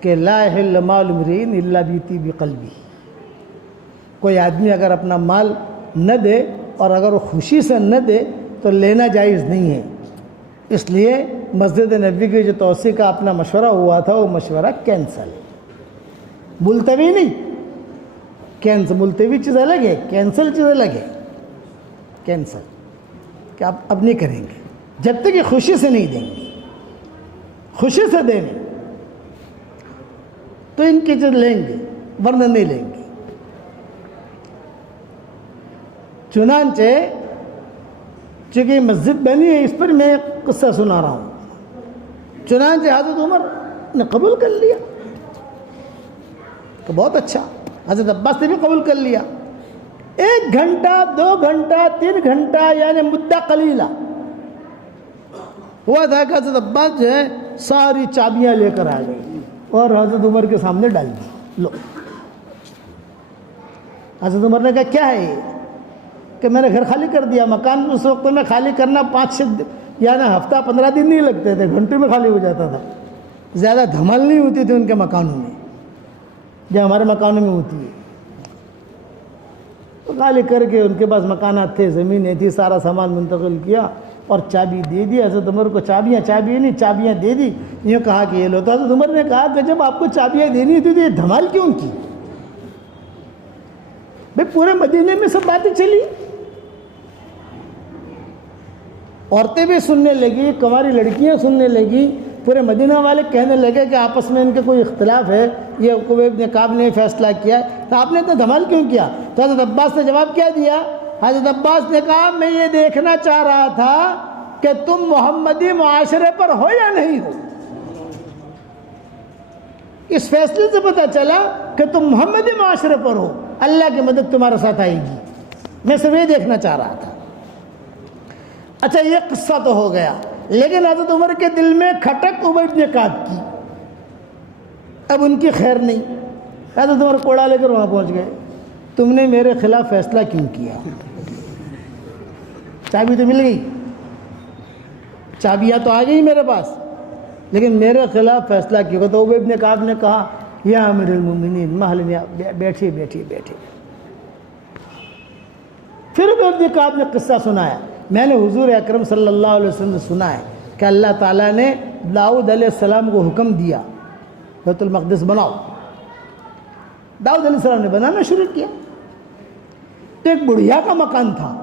کہ لا یحل مال امرئ الا بطیب قلبہ، کوئی آدمی اگر اپنا مال نہ دے اور اگر وہ خوشی سے نہ دے تو لینا جائز نہیں ہے. اس لیے مسجد نبوی کی جو توسیع کا اپنا مشورہ ہوا تھا وہ مشورہ کینسل ہے، ملتوی نہیں، کینسل. ملتوی چیز الگ ہے، کینسل چیز الگ ہے. کینسل کہ آپ اب نہیں کریں گے جب تک کہ خوشی سے نہیں دیں گے، خوشی سے دیں گے تو ان کی چیز لیں گے ورنہ نہیں لیں گے. چنانچہ چونکہ مسجد بنی ہے اس پر میں ایک قصہ سنا رہا ہوں. چنانچہ حضرت عمر نے قبول کر لیا کہ بہت اچھا. حضرت عباس نے بھی قبول کر لیا. 1 گھنٹہ 2 گھنٹہ 3 گھنٹہ یعنی مدہ قلیلہ ہوا تھا کہ حضرت عباس جو ہے ساری چابیاں لے کر آ گئی اور حضرت عمر کے سامنے ڈال دی. لو. حضرت عمر نے کہا کیا ہے یہ؟ کہ میں نے گھر خالی کر دیا. مکان اس وقت میں خالی کرنا 5-6 یعنی ہفتہ 15 دن نہیں لگتے تھے، گھنٹے میں خالی ہو جاتا تھا. زیادہ دھمال نہیں ہوتی تھی ان کے مکانوں میں جو ہمارے مکانوں میں ہوتی ہے. تو خالی کر کے ان کے پاس مکانات تھے، زمینیں تھی، سارا سامان منتقل کیا اور چابی دے دی. حضرت عمر کو چابیاں نہیں چابیاں دے دی. یہ کہا کہ یہ لو. تو حضرت عمر نے کہا کہ جب آپ کو چابیاں دینی تھی تو یہ دھمال کیوں کی؟ بھائی پورے مدینے میں سب باتیں چلی، عورتیں بھی سننے لگی، کنواری لڑکیاں سننے لگی، پورے مدینہ والے کہنے لگے کہ آپس میں ان کے کوئی اختلاف ہے، یہ ابی ابن کعب نے فیصلہ کیا تو آپ نے اتنا دھمال کیوں کیا؟ تو حضرت عباس نے جواب کیا دیا؟ حضرت عباس نے کہا میں یہ دیکھنا چاہ رہا تھا کہ تم محمدی معاشرے پر ہو یا نہیں ہو. اس فیصلے سے پتہ چلا کہ تم محمدی معاشرے پر ہو، اللہ کی مدد تمہارے ساتھ آئے گی. میں صرف یہ دیکھنا چاہ رہا تھا. اچھا یہ قصہ تو ہو گیا، لیکن حضرت عمر کے دل میں کھٹک ابی ابن کعب کی. اب ان کی خیر نہیں. حضرت عمر کوڑا لے کر وہاں پہنچ گئے. تم نے میرے خلاف فیصلہ کیوں کیا؟ چابی تو مل گئی، چابیاں تو آ گئی میرے پاس، لیکن میرے خلاف فیصلہ کیوں؟ تو ابی ابن کعب نے کہا یا امیر المومنین محل میں بیٹھیے. پھر ابی ابن کعب نے قصہ سنایا. میں نے حضور اکرم صلی اللہ علیہ وسلم سے سنا ہے کہ اللہ تعالیٰ نے داؤد علیہ السلام کو حکم دیا بیت المقدس بناؤ. داؤد علیہ السلام نے بنانا شروع کیا. تو ایک بڑھیا کا مکان تھا.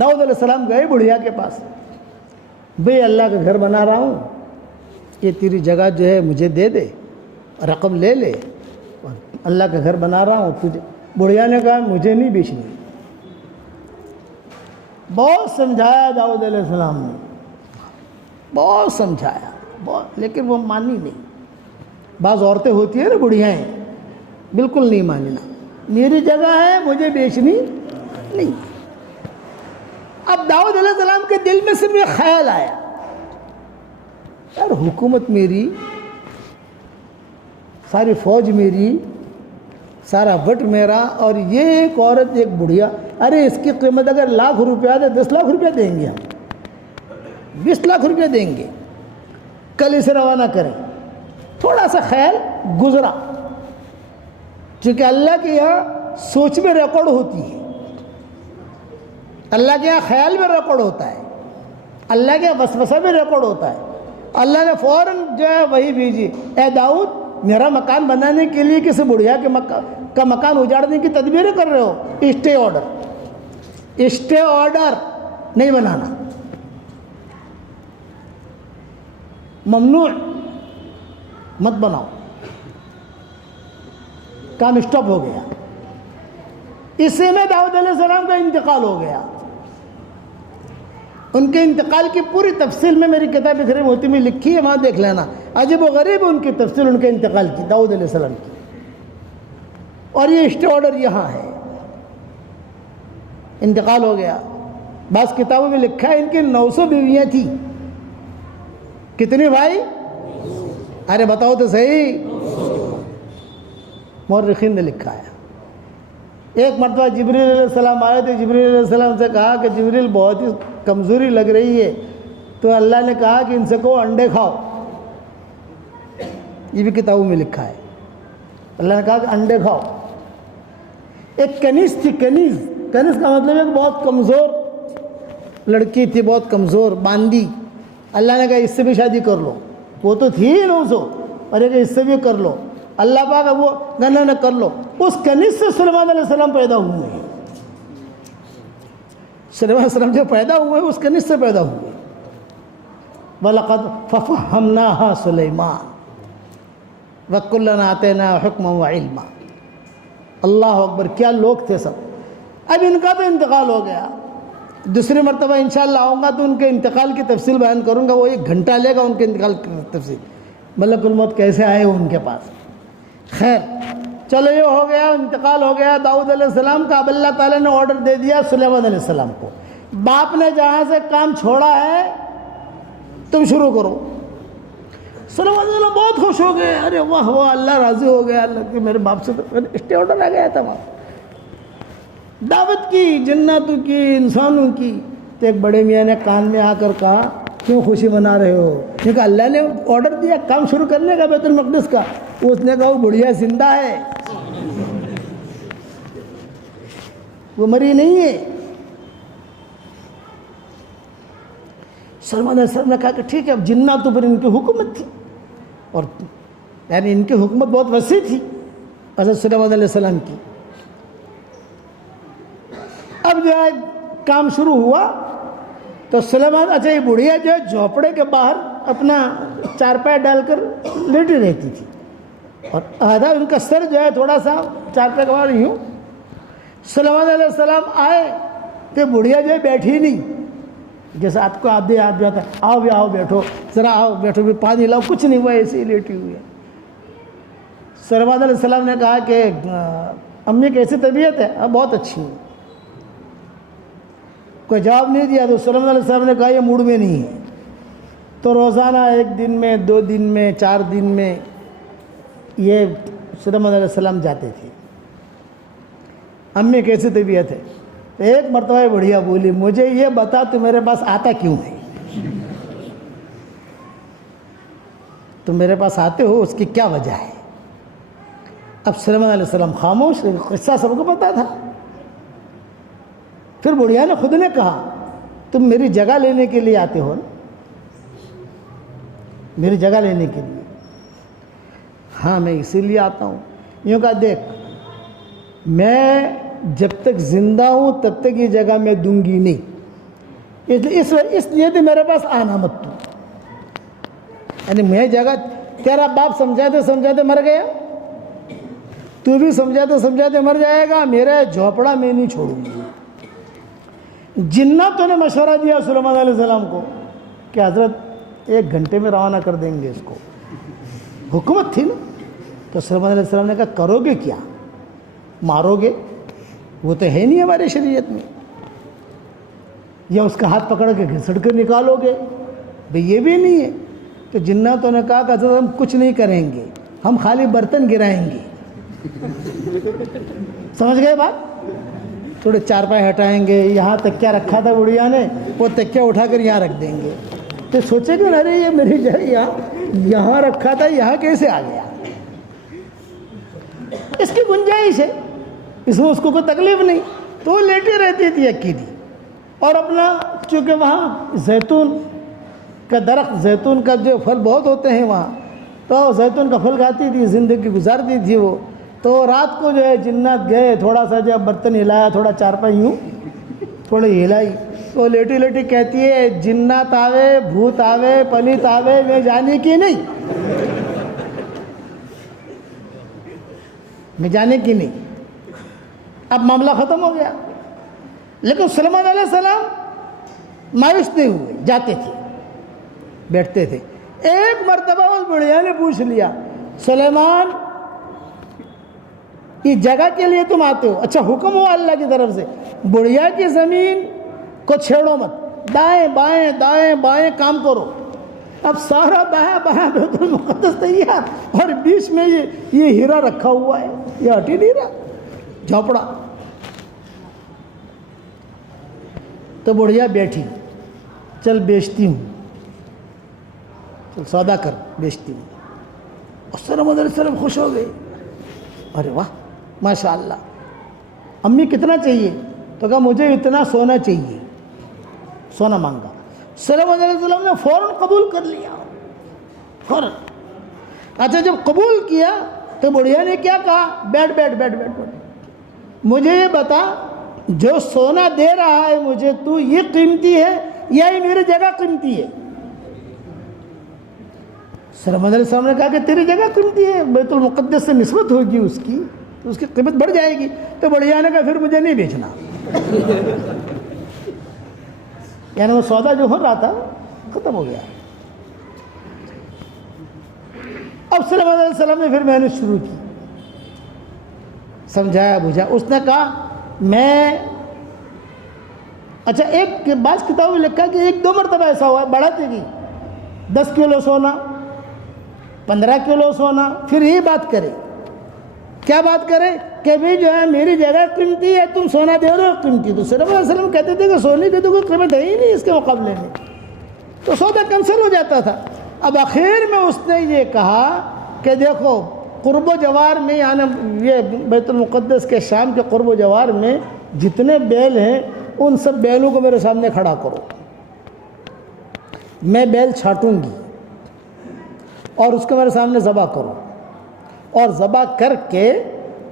داؤد علیہ السلام گئے بڑھیا کے پاس، بھئی اللہ کا گھر بنا رہا ہوں، یہ تیری جگہ جو ہے مجھے دے دے، رقم لے لے، اور اللہ کا گھر بنا رہا ہوں تجھے. بڑھیا نے کہا مجھے نہیں بیچنی. بہت سمجھایا داؤد علیہ السلام نے، بہت سمجھایا بہت، لیکن وہ مانی نہیں. بعض عورتیں ہوتی ہیں نا بڑھیا ہیں، بالکل نہیں ماننا، میری جگہ ہے مجھے بیچنی نہیں. اب داؤد علیہ السلام کے دل میں صرف ایک خیال آیا، یار حکومت میری، ساری فوج میری، سارا وٹ میرا، اور یہ ایک عورت ایک بڑھیا، ارے اس کی قیمت اگر ₹1,00,000 ہے 10 لاکھ روپیہ دیں گے، ہم 20 لاکھ روپیہ دیں گے، کل اسے روانہ کریں. تھوڑا سا خیال گزرا، چونکہ اللہ کے یہاں سوچ میں ریکارڈ ہوتی ہے، اللہ کے یہاں خیال میں ریکارڈ ہوتا ہے، اللہ کے یہاں وسوسہ میں ریکارڈ ہوتا ہے. اللہ نے فوراً جو ہے وہی بھیجی، اے داؤد میرا مکان بنانے کے لیے کسی بڑھیا کے کا مکان اجاڑنے کی تدبیریں کر رہے ہو، اسٹے آرڈر نہیں بنانا، ممنوع، مت بناؤ، کام اسٹاپ ہو گیا۔ اسی میں داؤد علیہ السلام کا انتقال ہو گیا۔ ان کے انتقال کی پوری تفصیل میں میری کتاب اکرم ہوتی میں لکھی ہے، وہاں دیکھ لینا، عجیب و غریب ان کی تفصیل ان کے انتقال کی، داؤد علیہ السلام کی۔ اور یہ اسٹے آرڈر یہاں ہے، انتقال ہو گیا۔ بعض کتابوں میں لکھا ہے ان کی 900 بیویاں تھیں۔ کتنی بھائی؟ ارے بتاؤ تو صحیح، مورخین نے لکھا ہے۔ ایک مرتبہ جبریل علیہ السلام آئے تھے، جبریل علیہ السلام سے کہا کہ جبریل بہت ہی کمزوری لگ رہی ہے، تو اللہ نے کہا کہ ان سے کہو انڈے کھاؤ۔ یہ بھی کتابوں میں لکھا ہے، اللہ نے کہا کہ انڈے کھاؤ۔ ایک کنیز تھی، کنیز کا مطلب ہے کہ بہت کمزور لڑکی تھی، بہت کمزور باندی۔ اللہ نے کہا اس سے بھی شادی کر لو، وہ تو تھی 900، اور ایک اس سے بھی کر لو۔ اللہ پاک وہ گنا نہ کر لو۔ اس کنیز سے سلیمان علیہ السلام پیدا ہوئے ہیں۔ سلیمان علیہ السلام جو پیدا ہوئے اس کنیز سے پیدا ہوئے۔ وَلَقَدْ فَفَهَّمْنَاهَا سُلَيْمَانَ وَكُلًّا آتَيْنَا حُكْمًا وَعِلْمًا۔ اللہ اکبر، کیا لوگ تھے سب۔ اب ان کا تو انتقال ہو گیا۔ دوسری مرتبہ انشاءاللہ آؤں گا تو ان کے انتقال کی تفصیل بیان کروں گا، وہ 1 گھنٹہ لے گا ان کے انتقال کی تفصیل، ملک الموت کیسے آئے ان کے پاس۔ خیر چلو، یہ ہو گیا، انتقال ہو گیا داؤد علیہ السلام کا۔ اب اللہ تعالیٰ نے آرڈر دے دیا سلیمان علیہ السلام کو، باپ نے جہاں سے کام چھوڑا ہے تم شروع کرو۔ سلیمان علیہ السلام بہت خوش ہو گئے، ارے واہ واہ، اللہ راضی ہو گیا، اللہ کہ میرے باپ سے تو اسٹے آرڈر آ گیا تھا۔ وہاں دعوت کی، جناتوں کی، انسانوں کی۔ تو ایک بڑے میاں نے کان میں آ کر کہا کیوں خوشی منا رہے ہو؟ کیونکہ اللہ نے آرڈر دیا کام شروع کرنے کا بیت المقدس کا۔ اس نے کہا وہ بڑھیا زندہ ہے، وہ مری نہیں ہے۔ سلیمان علیہ السلام نے کہا کہ ٹھیک ہے۔ اب جناتوں پر ان کی حکومت تھی، اور یعنی ان کی حکومت بہت وسیع تھی حضرت سلیمان علیہ السلام کی۔ اب جو ہے کام شروع ہوا تو سلیمان، اچھا یہ بڑھیا جو ہے جھوپڑے کے باہر اپنا چارپائی ڈال کر لیٹی رہتی تھی، اور آدھا ان کا سر جو ہے تھوڑا سا چارپائی کے باہر یوں۔ سلیمان علیہ السلام آئے تو بڑھیا جو ہے بیٹھی نہیں، جیسے آپ کو آدھے آدمی آتا ہے آؤ بھی آؤ بیٹھو، ذرا آؤ بیٹھو بھی، پانی لاؤ، کچھ نہیں ہوا، ایسے ہی لیٹی ہوئی ہے۔ سلیمان علیہ السلام نے کہا کہ امی کیسی طبیعت ہے؟ بہت اچھی ہے۔ کوئی جواب نہیں دیا تو سلیمان علیہ السلام نے کہا یہ موڈ میں نہیں ہے۔ تو روزانہ 1 دن میں، 2 دن میں، 4 دن میں یہ سلیمان علیہ السلام جاتے تھے، امی کیسی طبیعت ہے؟ ایک مرتبہ بڑھیا بولی مجھے یہ بتا تو میرے پاس آتا کیوں ہے؟ تم میرے پاس آتے ہو اس کی کیا وجہ ہے؟ اب سلیمان علیہ السلام خاموش، قصہ سب کو پتا تھا۔ پھر بڑھیا نے خود نے کہا تم میری جگہ لینے کے لیے آتے ہو نا، میری جگہ لینے کے لیے؟ ہاں میں اسی لیے آتا ہوں۔ یوں کہا دیکھ میں جب تک زندہ ہوں تب تک یہ جگہ میں دوں گی نہیں، اس لیے تو میرے پاس آنا مت تو، یعنی میں جگہ، تیرا باپ سمجھاتے سمجھاتے مر گیا، تو بھی سمجھاتے سمجھاتے مر جائے گا، میرا جھوپڑا میں نہیں چھوڑوں گی۔ جناتوں نے مشورہ دیا سلیمان علیہ السلام کو کہ حضرت 1 گھنٹے میں روانہ کر دیں گے اس کو، حکومت تھی نا۔ تو سلیمان علیہ السلام نے کہا کرو گے کیا؟ مارو گے؟ وہ تو ہے نہیں ہمارے شریعت میں، یا اس کا ہاتھ پکڑ کے گھسڑ کر نکالو گے؟ بھئی یہ بھی نہیں ہے۔ تو جناتوں نے کہا کہ حضرت ہم کچھ نہیں کریں گے، ہم خالی برتن گرائیں گے۔ سمجھ گئے بات؟ تھوڑے چارپائی ہٹائیں گے، یہاں تکیہ رکھا تھا بڑھیا نے، وہ تکیہ اٹھا کر یہاں رکھ دیں گے۔ تو سوچے کہ ارے یہ میری جگہ یہاں رکھا تھا، یہاں کیسے آ گیا؟ اس کی گنجائش ہے، اس میں اس کو کوئی تکلیف نہیں، تو وہ لیٹی رہتی تھی اکیلی، اور اپنا چونکہ وہاں زیتون کا درخت، زیتون کا جو پھل بہت ہوتے ہیں وہاں، تو زیتون کا پھل کھاتی تھی، زندگی گزارتی تھی وہ۔ تو رات کو جو ہے جنات گئے, تھوڑا سا جب برتن ہلایا, تھوڑا چارپائی یوں تھوڑی ہلائی, تو لیٹی لیٹی کہتی ہے جنات آوے, بھوت آوے, پلیت آوے, میں جانے کی نہیں, میں جانے کی نہیں. اب معاملہ ختم ہو گیا. لیکن سلیمان علیہ السلام مایوس نہیں ہوئے, جاتے تھے, بیٹھتے تھے. ایک مرتبہ اس بڑھیا نے پوچھ لیا, سلیمان یہ جگہ کے لیے تم آتے ہو؟ اچھا حکم ہوا اللہ کی طرف سے, بڑھیا کی زمین کو چھیڑو مت, دائیں بائیں دائیں بائیں کام کرو. اب سارا دائیں بائیں بیت المقدس تیار, اور بیچ میں یہ ہیرا رکھا ہوا ہے, یہ ہٹی نہیں رہا, جھوپڑا. تو بڑھیا بیٹھی, چل بیچتی ہوں, چل سودا کر, بیچتی ہوں. اور سلام علیہ السلام خوش ہو گئے, ارے واہ ماشاء اللہ. امی کتنا چاہیے؟ تو کہا مجھے اتنا سونا چاہیے, سونا مانگا. سلام علیہ السلام نے فوراً قبول کر لیا, فوراً. اچھا جب قبول کیا تو بڑھیا نے کیا کہا, بیٹھ بیٹھ بیٹھ بیٹھ بیٹھ, مجھے یہ بتا جو سونا دے رہا ہے مجھے تو, یہ قیمتی ہے یا یہ میری جگہ قیمتی ہے؟ سلام علیہ السلام نے کہا کہ تیری جگہ قیمتی ہے, بیت المقدس سے نسبت ہوگی اس کی تو اس کی قیمت بڑھ جائے گی. تو بڑھیا نے کہا پھر مجھے نہیں بیچنا. یعنی وہ سودا جو ہو رہا تھا ختم ہو گیا. اب سلام علیہ السلام نے پھر محنت شروع کی, سمجھایا بجھا. اس نے کہا میں, اچھا ایک بعض کتابوں میں لکھا کہ 1-2 مرتبہ ایسا ہوا, بڑھاتے گئی, 10 کلو سونا, 15 کلو سونا. پھر یہ بات کرے, کیا بات کرے کہ بھی جو ہے میری جگہ قیمتی ہے, تم سونا دے رہے ہو قیمتی. تو صلی اللہ علیہ وسلم کہتے تھے کہ سونے کی تو کوئی قیمت ہے ہی نہیں اس کے مقابلے میں, تو سودا کینسل ہو جاتا تھا. اب آخر میں اس نے یہ کہا کہ دیکھو قرب و جوار میں, یعنی یہ بیت المقدس کے شام کے قرب و جوار میں جتنے بیل ہیں ان سب بیلوں کو میرے سامنے کھڑا کرو, میں بیل چھاٹوں گی اور اس کو میرے سامنے ذبح کرو, اور ذبح کر کے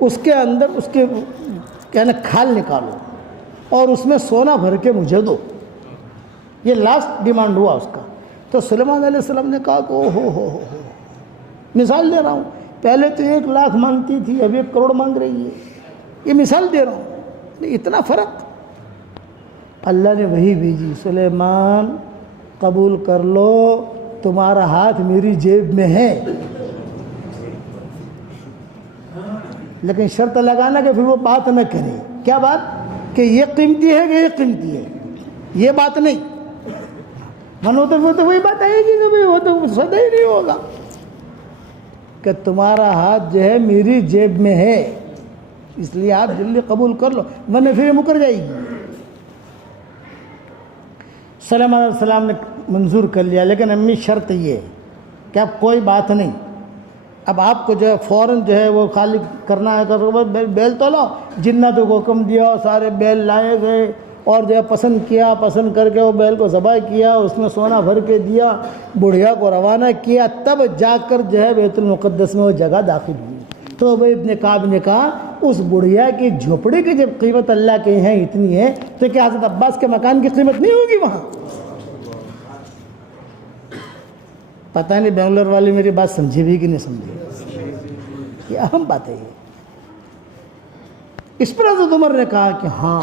اس کے اندر اس کے یعنی کھال نکالو اور اس میں سونا بھر کے مجھے دو. یہ لاسٹ ڈیمانڈ ہوا اس کا. تو سلیمان علیہ السلام نے کہا کہ ہو مثال دے رہا ہوں, پہلے تو 1 لاکھ مانگتی تھی, اب 1 کروڑ مانگ رہی ہے, یہ مثال دے رہا ہوں, اتنا فرق. اللہ نے وہی بھیجی, سلیمان قبول کر لو, تمہارا ہاتھ میری جیب میں ہے, لیکن شرط لگانا کہ پھر وہ بات نہ کرے. کیا بات؟ کہ یہ قیمتی ہے کہ یہ قیمتی ہے, یہ بات نہیں. منو تو وہ تو وہی بات آئے گی کہ وہ تو سودا ہی نہیں ہوگا, کہ تمہارا ہاتھ جو ہے میری جیب میں ہے, اس لیے آپ جلدی قبول کر لو ورنہ پھر مکر جائے گی. سلام علیہ السلام نے منظور کر لیا, لیکن امی شرط یہ ہے کہ اب کوئی بات نہیں, اب آپ کو جو ہے فوراً جو ہے وہ خالی کرنا ہے, بیل تو لاؤ. جناتوں کو حکم دیا, سارے بیل لائے گئے اور جو ہے پسند کیا, پسند کر کے وہ بیل کو ذبح کیا, اس میں سونا بھر کے دیا, بڑھیا کو روانہ کیا, تب جا کر جو ہے بیت المقدس میں وہ جگہ داخل ہوئی. تو ابی ابن کعب نے کہا اس بڑھیا کی جھوپڑی کی جب قیمت اللہ کے ہیں اتنی ہے تو کیا حضرت عباس کے مکان کی قیمت نہیں ہوگی وہاں؟ پتہ نہیں بنگلور والی میری بات سمجھی بھی کہ نہیں سمجھی, یہ اہم بات ہے. یہ اس پر حضرت عمر نے کہا کہ ہاں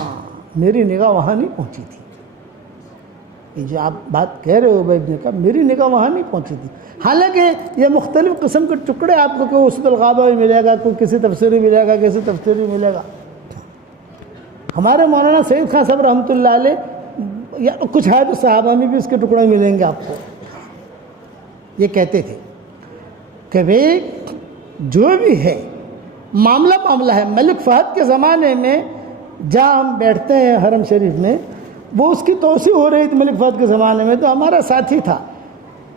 میری نگاہ وہاں نہیں پہنچی تھی. یہ جو آپ بات کہہ رہے ہو ابی ابن کعب, میری نگاہ وہاں نہیں پہنچی تھی. حالانکہ یہ مختلف قسم کے ٹکڑے آپ کو کوئی اسد الغابہ میں ملے گا, کوئی کسی تفسیری ملے گا, کسی تفسیری ملے گا. ہمارے مولانا سید خان صاحب رحمۃ اللہ علیہ یا کچھ ہے تو صحابہ میں بھی اس کے ٹکڑے ملیں گے آپ کو. یہ کہتے تھے کہ بھئی جو بھی ہے معاملہ ہے. ملک فہد کے زمانے میں جہاں ہم بیٹھتے ہیں حرم شریف میں, وہ اس کی توسیع ہو رہی تھی ملک فہد کے زمانے میں, تو ہمارا ساتھی تھا,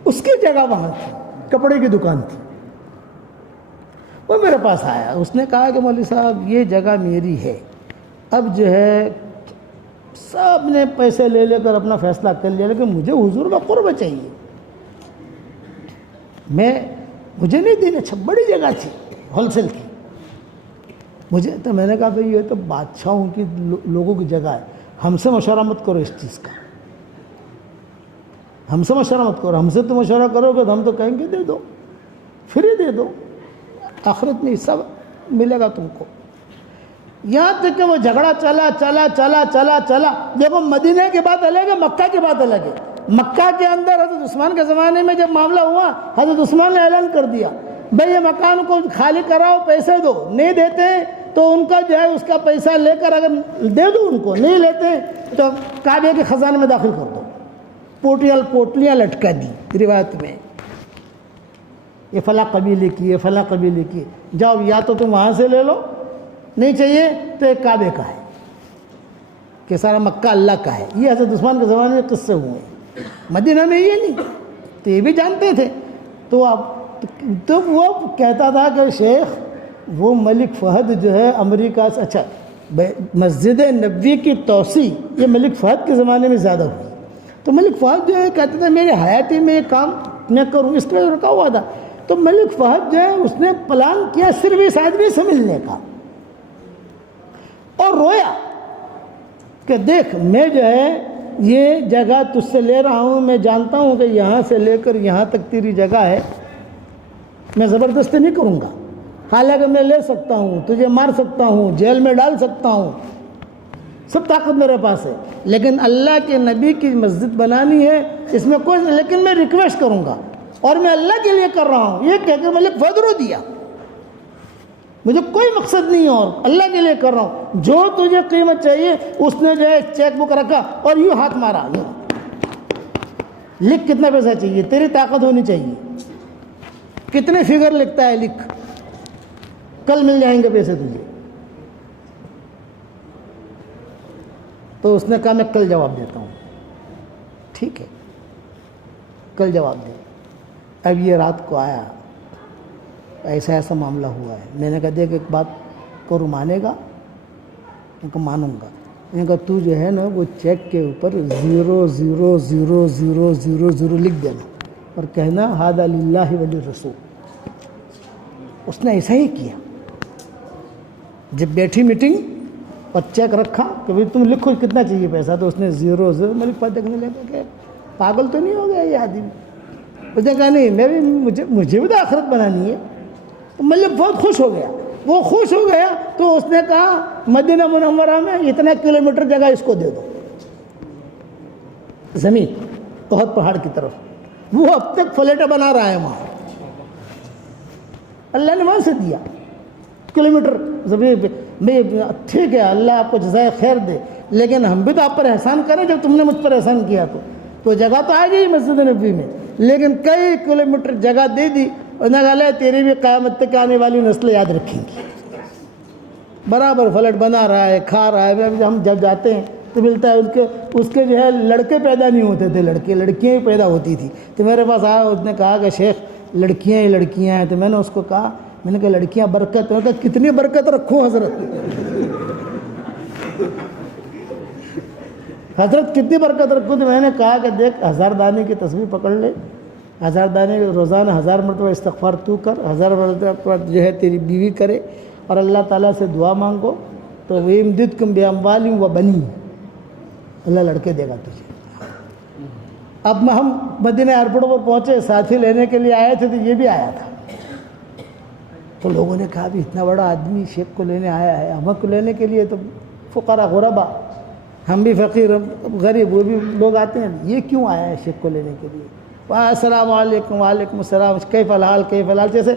اس کی جگہ وہاں تھی, کپڑے کی دکان تھی. وہ میرے پاس آیا, اس نے کہا کہ مولوی صاحب یہ جگہ میری ہے, اب جو ہے سب نے پیسے لے لے کر اپنا فیصلہ کر لیا, لیکن مجھے حضور کا قرب چاہیے. مجھے نہیں دینی, اچھا بڑی جگہ تھی ہول سیل کی, مجھے تو میں نے کہا بھائی یہ تو بادشاہوں کی لوگوں کی جگہ ہے، ہم سے مشورہ مت کرو اس چیز کا، ہم سے مشورہ مت کرو، ہم سے تو مشورہ کرو گے تو ہم تو کہیں گے دے دو، فری دے دو، آخرت میں حصہ ملے گا تم کو۔ یہاں تک کہ وہ جھگڑا چلا چلا چلا چلا چلا۔ دیکھو مدینہ کی بات الگ ہے، مکہ کی بات الگ ہے۔ مکہ کے اندر حضرت عثمان کے زمانے میں جب معاملہ ہوا، حضرت عثمان نے اعلان کر دیا بھئی یہ مکان کو خالی کراؤ، پیسے دو، نہیں دیتے تو ان کا جو ہے اس کا پیسہ لے کر اگر دے دو ان کو، نہیں لیتے تو کعبے کے خزانے میں داخل کر دو۔ پوٹلیاں لٹکا دی روایت میں، یہ فلاں قبیلے کی، یہ فلاں قبیلے کی، جاؤ یا تو تم وہاں سے لے لو، نہیں چاہیے تو ایک کعبے کا ہے کہ سارا مکہ اللہ کا ہے۔ یہ حضرت عثمان کے زمانے میں قصے ہوئے، مدینہ میں یہ نہیں، تو یہ بھی جانتے تھے۔ تو وہ کہتا تھا کہ شیخ وہ ملک فہد جو ہے امریکہ سے، اچھا مسجد نبوی کی توسیع یہ ملک فہد کے زمانے میں زیادہ ہوئی، تو ملک فہد جو ہے کہتا تھا میرے حیاتی میں یہ کام میں کروں، اس پہ رکا ہوا تھا۔ تو ملک فہد جو ہے اس نے پلان کیا صرف اس آدمی سے ملنے کا، اور رویا کہ دیکھ میں جو ہے یہ جگہ تجھ سے لے رہا ہوں، میں جانتا ہوں کہ یہاں سے لے کر یہاں تک تیری جگہ ہے، میں زبردستی نہیں کروں گا، حالانکہ میں لے سکتا ہوں، تجھے مار سکتا ہوں، جیل میں ڈال سکتا ہوں، سب طاقت میرے پاس ہے، لیکن اللہ کے نبی کی مسجد بنانی ہے، اس میں کوئی، لیکن میں ریکویسٹ کروں گا اور میں اللہ کے لیے کر رہا ہوں، یہ کہہ کے ملک فہد رو دیا، مجھے کوئی مقصد نہیں اور اللہ کے لیے کر رہا ہوں، جو تجھے قیمت چاہیے۔ اس نے جو ہے چیک بک رکھا اور یوں ہاتھ مارا، یوں لکھ کتنا پیسہ چاہیے، تیری طاقت ہونی چاہیے، کتنے فگر لکھتا ہے لکھ، کل مل جائیں گے پیسے تجھے۔ تو اس نے کہا میں کل جواب دیتا ہوں، ٹھیک ہے کل جواب دے۔ اب یہ رات کو آیا، ایسا ایسا معاملہ ہوا ہے، میں نے کہا دیکھ ایک بات کروں، مانے گا؟ میں کہا مانوں گا۔ میں نے کہا تو جو ہے نا وہ چیک کے اوپر 0000000 لکھ دینا اور کہنا ھذا للہ وللرسول۔ اس نے ایسا ہی کیا، جب بیٹھی میٹنگ اور چیک رکھا کہ بھائی تم لکھو کتنا چاہیے پیسہ، تو اس نے 0 ملک فہد دیکھنے لگا کہ پاگل تو نہیں ہو گیا یہ آدمی۔ اس نے کہا نہیں میں بھی مجھے بھی تو آخرت بنانی ہے۔ تو ملک فہد خوش ہو گیا، وہ خوش ہو گیا تو اس نے کہا مدینہ منورہ میں اتنا کلومیٹر جگہ اس کو دے دو، زمین بہت پہاڑ کی طرف، وہ اب تک فلیٹیں بنا رہا ہے وہاں، اللہ نے وہاں سے دیا کلومیٹر زمین۔ ٹھیک ہے اللہ آپ کو جزائے خیر دے، لیکن ہم بھی تو آپ پر احسان کریں جب تم نے مجھ پر احسان کیا تو جگہ تو آ گئی مسجد نبوی میں، لیکن کئی کلومیٹر جگہ دے دی۔ اور نہ کہا تیری بھی قیامت تک آنے والی نسلیں یاد رکھیں گی، برابر فلٹ بنا رہا ہے، کھا رہا ہے۔ ہم جب جاتے ہیں تو ملتا ہے اس کے جو ہے لڑکے پیدا نہیں ہوتے تھے، لڑکیاں ہی پیدا ہوتی تھی۔ تو میرے پاس آیا، اس نے کہا کہ شیخ لڑکیاں ہی لڑکیاں ہیں۔ تو میں نے اس کو کہا، میں نے کہا لڑکیاں برکت، میں نے کہا کتنی برکت رکھوں حضرت کتنی برکت رکھوں؟ تو میں نے کہا کہ دیکھ 1000 دانے کی تسبیح پکڑ لے، 1000 دانے روزانہ 1000 مرتبہ استغفار تو کر، 1000 مرتبہ جو ہے تیری بیوی کرے، اور اللہ تعالیٰ سے دعا مانگو تو وَيُمْدِدْكُمْ بِأَمْوَالٍ وَبَنِينَ، اللہ لڑکے دے گا تجھے۔ اب ہم مدینہ ایئرپورٹ پر پہنچے، ساتھی لینے کے لیے آئے تھے تو یہ بھی آیا تھا۔ تو لوگوں نے کہا ابھی اتنا بڑا آدمی شیخ کو لینے آیا ہے، ہم کو لینے کے لیے تو فقراء غربا، ہم بھی فقیر غریب، وہ بھی لوگ آتے ہیں، یہ کیوں آیا ہے شیخ کو لینے کے لیے؟ السلام علیکم، وعلیکم السلام، کیف الحال کیف الحال، جیسے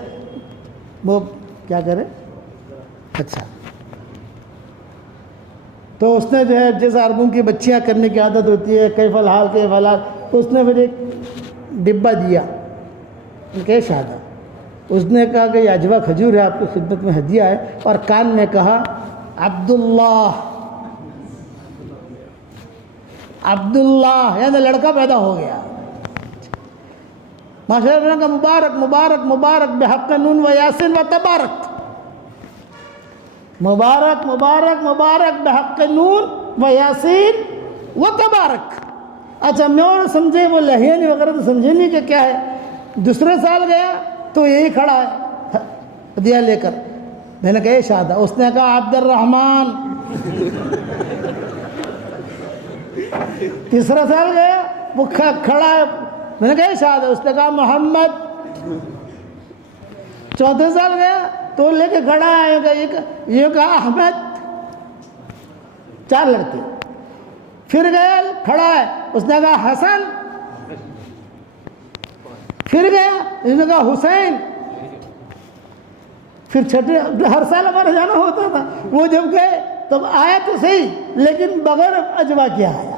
وہ کیا کرے۔ اچھا تو اس نے جو ہے جیسے عربوں کی بچیاں کرنے کی عادت ہوتی ہے، کیف الحال کیف الحال، تو اس نے پھر ایک ڈبہ دیا کہ شادہ، اس نے کہا کہ یہ عجوہ کھجور ہے، آپ کی خدمت میں ہدیہ ہے، اور کان میں کہا عبداللہ، عبداللہ یعنی لڑکا پیدا ہو گیا۔ ماشاء اللہ کا مبارک مبارک مبارک بحق نون و یاسین و تبارک، مبارک مبارک مبارک بحق نون و یاسین و تبارک۔ اچھا میں اور سمجھے وہ لہین وغیرہ تو سمجھے نہیں کہ کیا ہے۔ دوسرے سال گیا تو یہی کھڑا ہے ہدیہ لے کر، میں نے کہا یہ شادہ، اس نے کہا عبد الرحمن۔ تیسرا سال گیا، وہ کھڑا ہے، میں نے کہا یہ شادہ، اس نے کہا محمد۔ چوتھے سال گیا تو لے کے کھڑا ہے، یہ کہا احمد۔ 4 لڑکے۔ پھر گیا کھڑا ہے، اس نے کہا حسن۔ پھر گیا، اس نے کہا حسین۔ پھر چھٹے، ہر سال ہمارا جانا ہوتا تھا، وہ جب گئے تب آیا تو صحیح لیکن بغیر اجوا کیا آیا۔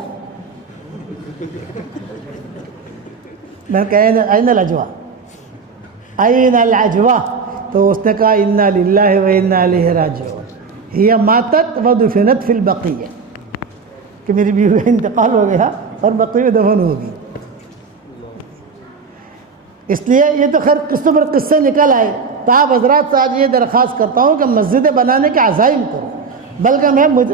میں کہا این الاجوا، این الاجوا؟ تو اس نے کہا انا للہ و انا الیہ راجعون، ہی ماتت ودفنت فی البقیہ، کہ میری بیوی کا انتقال ہو گیا اور بقیہ میں دفن ہوگی۔ اس لیے یہ تو خیر قصوں پر قصے نکل آئے، تو آپ حضرات سے آج یہ درخواست کرتا ہوں کہ مسجدیں بنانے کے عزائم کرو، بلکہ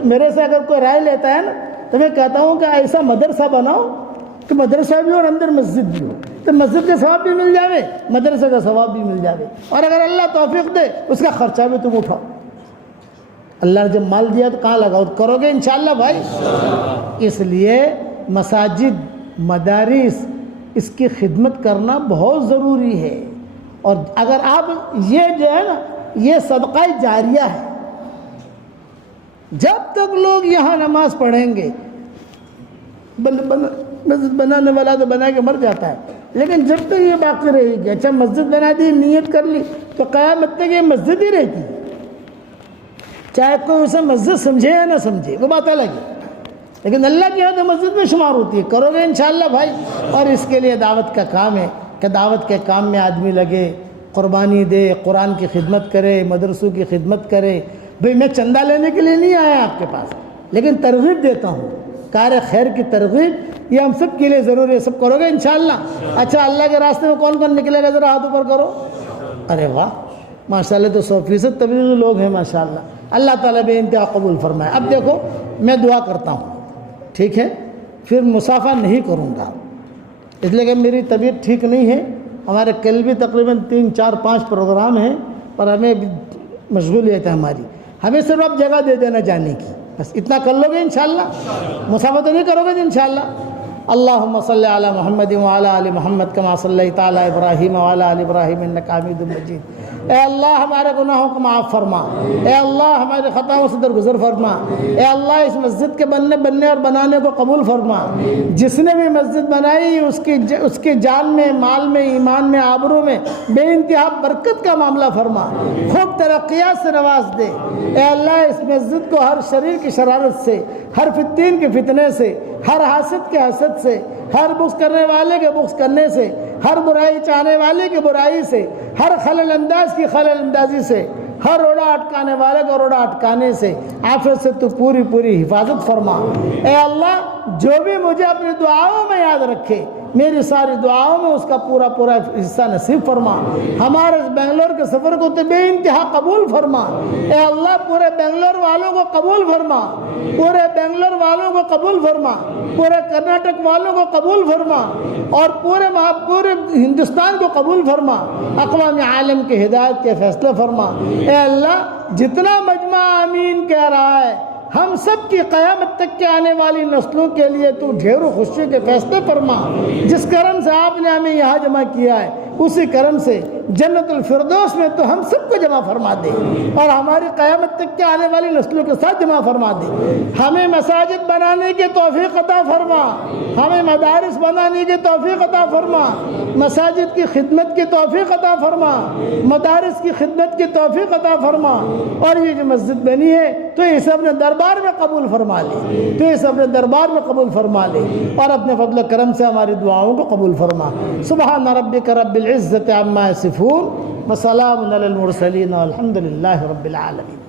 میرے سے اگر کوئی رائے لیتا ہے نا تو میں کہتا ہوں کہ ایسا مدرسہ بناؤ کہ مدرسہ بھی ہو اور اندر مسجد بھی ہو، تو مسجد کا ثواب بھی مل جاوے، مدرسے کا ثواب بھی مل جاوے، اور اگر اللہ توفیق دے اس کا خرچہ بھی تم اٹھاؤ۔ اللہ نے جب مال دیا تو کہاں لگاؤ؟ کرو گے انشاءاللہ بھائی۔ اس لیے مساجد، مدارس، اس کی خدمت کرنا بہت ضروری ہے، اور اگر آپ یہ جو ہے نا یہ صدقہ جاریہ ہے، جب تک لوگ یہاں نماز پڑھیں گے، مسجد بنانے والا تو بنا کے مر جاتا ہے، لیکن جب تک یہ باقی رہے گی، اچھا مسجد بنا دی، نیت کر لی، تو قیامت تک یہ مسجد ہی رہتی، چاہے کوئی اسے مسجد سمجھے یا نہ سمجھے، وہ بات الگ ہے، لیکن اللہ کی یہاں تو مسجد میں شمار ہوتی ہے۔ کرو گے انشاءاللہ بھائی؟ اور اس کے لیے دعوت کا کام ہے کہ دعوت کے کام میں آدمی لگے، قربانی دے، قرآن کی خدمت کرے، مدرسوں کی خدمت کرے۔ بھئی میں چندہ لینے کے لیے نہیں آیا آپ کے پاس، لیکن ترغیب دیتا ہوں، کار خیر کی ترغیب یہ ہم سب کے لیے ضروری ہے۔ سب کرو گے انشاءاللہ؟ اچھا، اللہ کے راستے میں کون کون نکلے گا؟ ذرا ہاتھ اوپر کرو۔ ارے واہ، ماشاءاللہ، تو 100% تبلیغی لوگ ہیں ماشاءاللہ۔ اللہ تعالیٰ بے انتہا قبول فرمائے۔ اب دیکھو، میں دعا کرتا ہوں، ٹھیک ہے؟ پھر مسافہ نہیں کروں گا، اس لیے کہ میری طبیعت ٹھیک نہیں ہے، ہمارے کل بھی تقریباً 3 4 5 پروگرام ہیں، پر ہمیں مشغولیت ہے ہماری، ہمیں صرف اب جگہ دے دینا جانے کی، بس اتنا کر لو گے انشاءاللہ؟ مسافہ تو نہیں کرو گے انشاءاللہ؟ اللہم صلی علی محمد وعلی آل محمد کما صلیت علی ابراہیم وعلی آل ابراہیم انک حمید مجید۔ اے اللہ ہمارے گناہوں کو معاف فرما، اے اللہ ہمارے خطاؤں سے درگزر فرما، اے اللہ اس مسجد کے بننے اور بنانے کو قبول فرما۔ جس نے بھی مسجد بنائی اس کی جان میں، مال میں، ایمان میں، آبرو میں بے انتہا برکت کا معاملہ فرما، خوب ترقیات سے نواز دے۔ اے اللہ اس مسجد کو ہر شریر کی شرارت سے، ہر فتین کے فتنے سے، ہر حاسد کے حسد سے، ہر بغض کرنے والے کے بغض کرنے سے، ہر برائی چاہنے والے کی برائی سے، ہر خلل انداز کی خلل اندازی سے، ہر روڑا اٹکانے والے کو روڑا اٹکانے سے، عافیت سے تو پوری حفاظت فرما۔ اے اللہ جو بھی مجھے اپنی دعاؤں میں یاد رکھے، میری ساری دعاؤں میں اس کا پورا حصہ نصیب فرما۔ ہمارے بنگلور کے سفر کو تو بے انتہا قبول فرما۔ اے اللہ پورے بنگلور والوں کو قبول فرما، پورے بنگلور والوں کو قبول فرما، پورے کرناٹک والوں کو قبول فرما، اور پورے ہندوستان کو قبول فرما۔ اقوام عالم کے ہدایت کے فیصلے فرما۔ اے اللہ جتنا مجمع آمین کہہ رہا ہے، ہم سب کی قیامت تک کے آنے والی نسلوں کے لیے تو ڈھیر و خوشی کے فیصلے فرما۔ جس کرم سے آپ نے ہمیں یہاں جمع کیا ہے، اسی کرم سے جنت الفردوس میں تو ہم سب کو جمع فرما دے، اور ہماری قیامت تک کے آنے والی نسلوں کے ساتھ جمع فرما دے۔ ہمیں مساجد بنانے کی توفیق عطا فرما، ہمیں مدارس بنانے کی توفیق عطا فرما، مساجد کی خدمت کی توفیق عطا فرما، مدارس کی خدمت کی توفیق عطا فرما، اور یہ جو مسجد بنی ہے تو اسے اپنے دربار میں قبول فرما لے، تو اسے اپنے دربار میں قبول فرما لے، اور اپنے فضل و کرم سے ہماری دعاؤں کو قبول فرما۔ سبحان ربک رب العزت عما یصفون وسلام علی المرسلین والحمد للہ رب العالمین۔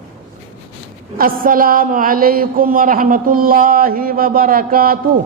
السلام علیکم ورحمۃ اللہ وبرکاتہ۔